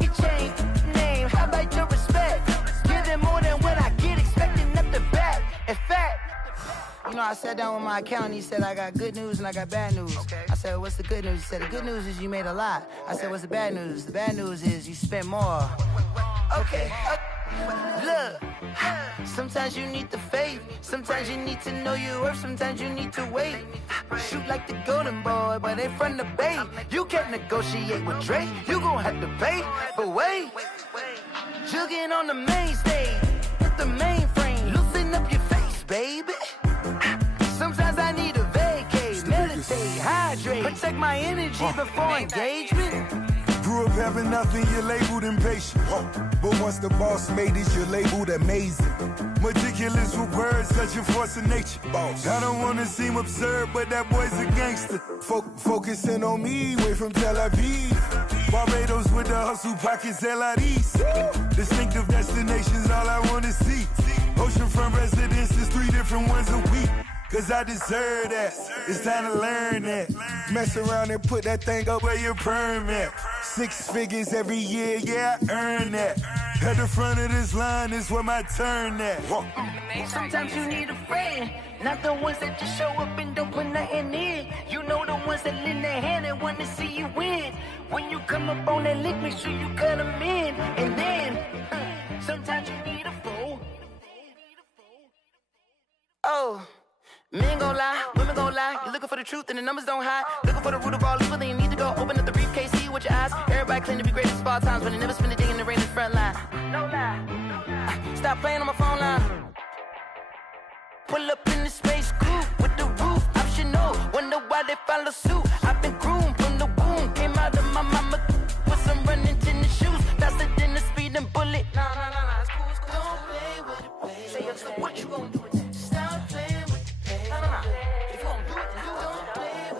You change name, how about your respect? Give them more than what I get, expecting up the back. In fact, you know, I sat down with my accountant, he said I got good news and I got bad news. I said, what's the good news? He said, the good news is you made a lot. I said, what's the bad news? The bad news is you spent more. Okay. Look, sometimes you need the faith, sometimes you need to know your worth, sometimes you need to wait. Shoot like the golden boy, but they from the bay. You can't negotiate with Drake, you gon' have to pay. But wait, jugging on the main stage, with the mainframe, loosen up your face, baby. Sometimes I need a vacate, meditate, hydrate, protect my energy before engagement. Grew up having nothing, you're labeled impatient. But once the boss made it, you're labeled amazing. Meticulous with words, such a force of nature. I don't wanna seem absurd, but that boy's a gangster. Focusing on me, way from Tel Aviv. Barbados with the hustle pockets, LIDs. Distinctive destinations, all I wanna see. Oceanfront residences, 3 different ones a week. Cause I deserve that, it's time to learn that. Mess around and put that thing up where your perm at. 6 figures every year, yeah, I earn that. At the front of this line is where my turn at. Sometimes you need a friend, not the ones that just show up and don't put nothing in. You know the ones that lend their hand and want to see you win. When you come up on that lick, make sure you cut them in. And then, sometimes you need a foe. Oh. Men gon' lie, women gon' lie. You're looking for the truth and the numbers don't hide. Looking for the root of all evil, then you need to go open up the briefcase, see with your eyes. Everybody claim to be great at all times, but they never spend a day in the rain in the front line. No lie. Stop playing on my phone line. Pull up in the space coupe with the roof optional. Wonder why they follow suit. I've been groomed from the womb. Came out of my mama with some running tennis shoes. Faster than the speeding bullet. Nah, it's cool, it's cool. Don't play with it, baby. Say so what you gon' do with that? Stop playing with it. If you gon' do it, then you don't play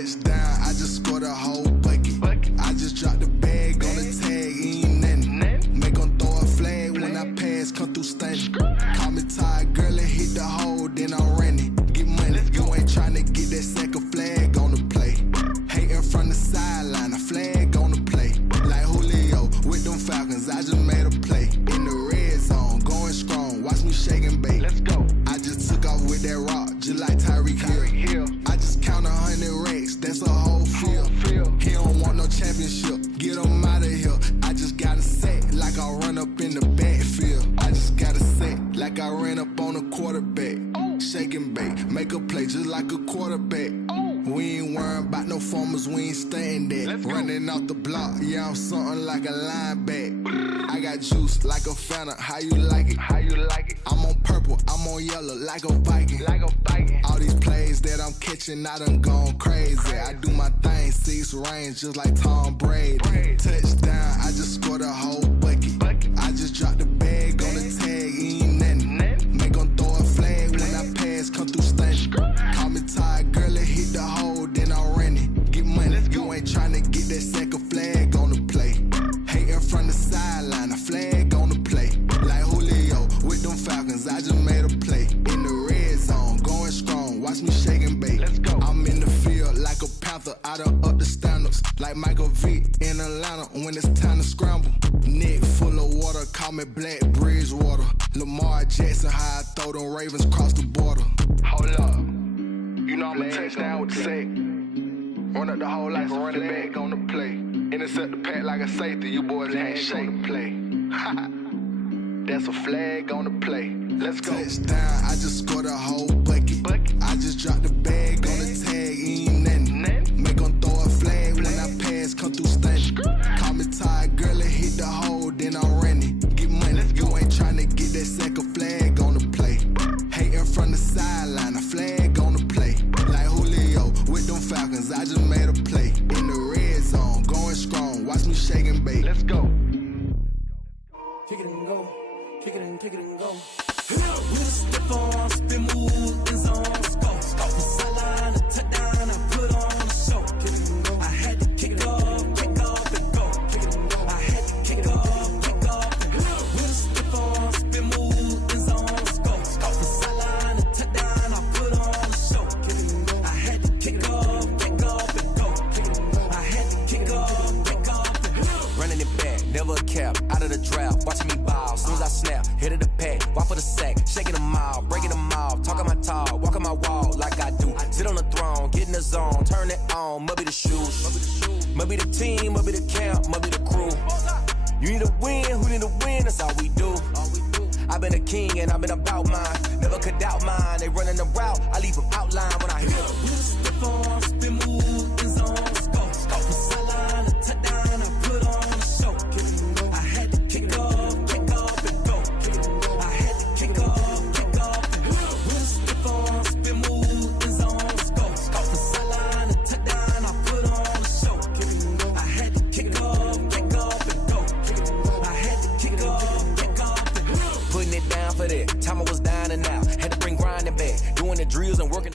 Touchdown, I just scored a whole bucket. I just dropped the bag on the tag, ain't nothing. Make 'em throw a flag when I pass, come through stunning. Call me tired, girl, and hit the hole, then I'm running. Get money, you ain't tryna get that second flag on the play. Hating from the sideline, a flag on the play. Like Julio with them Falcons, I just made a play. In the red zone, going strong, watch me shake and bake. Let's go. I just took off with that rock, just like Tyreek Hill. I just count 100 racks, that's a whole field. He don't want no championship, get him out of here. I just got a set, like I run up in the backfield. I just got a set, like I ran up on a quarterback. Shake and bake, make a play just like a quarterback. We ain't worrying about no formers, we ain't staying there. Running off the block, yeah, I'm something like a linebacker. I got juice like a Fanta, how you like it? How you like it? I'm on purple, I'm on yellow, like a Viking. Like a Viking. All these plays that I'm catching, I done gone crazy. I do my thing, 6 range, just like Tom Brady. Touchdown, I just scored a whole bucket. I just dropped the bag on the tag, ain't nothing. Make 'em throw a flag when I pass, come through stunning. Call me tired, girl, and hit the hole, then I'm running. Get money, you ain't tryna get that second flag on the play. Hating from the sideline, a flag on the play. Like Julio with them Falcons, I just made a play. In the red zone, going strong, watch me shake and bake. Let's go. I'm in the field like a panther, I done up the standards. Like Michael Vick in Atlanta when it's time to scramble. Neck full of water, call me Black Bridgewater. Lamar Jackson, how I throw them Ravens cross the border. Hold up, you know I'm a touchdown with the sack. Run up the whole like a running back on the play. Intercept the pack like a safety, you boys ain't shake the play. That's a flag on the play. Let's go. Touchdown, I just scored a whole bucket. I just dropped the bag on the tag, ain't nothing. Make 'em throw a flag when I pass, come through stunning. Call me tired, girl, and hit the hole, then I'm running. Get money, you ain't tryna get that second flag on the play. Hating from the sideline, a flag on the play. Like Julio with them Falcons, I just made a play. In the red zone, going strong, watch me shake and bake. Let's go. Kick it and go, kick it and go. With a stiff on, spin move, in zone, go. The sideline, a touchdown, I put on a show. I had to kick off and go. I had to kick off and go. With a stiff on, spin move, in zone, go. The sideline, a touchdown, I put on a show. I had to kick off and go. I had to kick off and go. Running it back, never a cap, out of the draft, watching me ball. Soon as I snap, hit of the pack, walk for the sack, shaking them all, breaking them off, talking my talk, walking my wall like I do. Sit on the throne, get in the zone, turn it on, must be the shoes, must be the team, must be the camp, must be the crew. You need a win, who need a win, that's all we do. I've been a king and I've been about mine, never could doubt mine. They running the route, I leave them outline when I hit them. With a stiff on, spin move, in zone, go. The sideline, a touchdown, I put on a show. I had to kick off and go. I had to kick off and go. With a stiff on, spin move, in zone, go. The sideline, a touchdown, I put on a show. I had to kick off and go. I had to kick off and go. Putting it down for that, time I was down and out. Had to bring grinding back, doing the drills and working.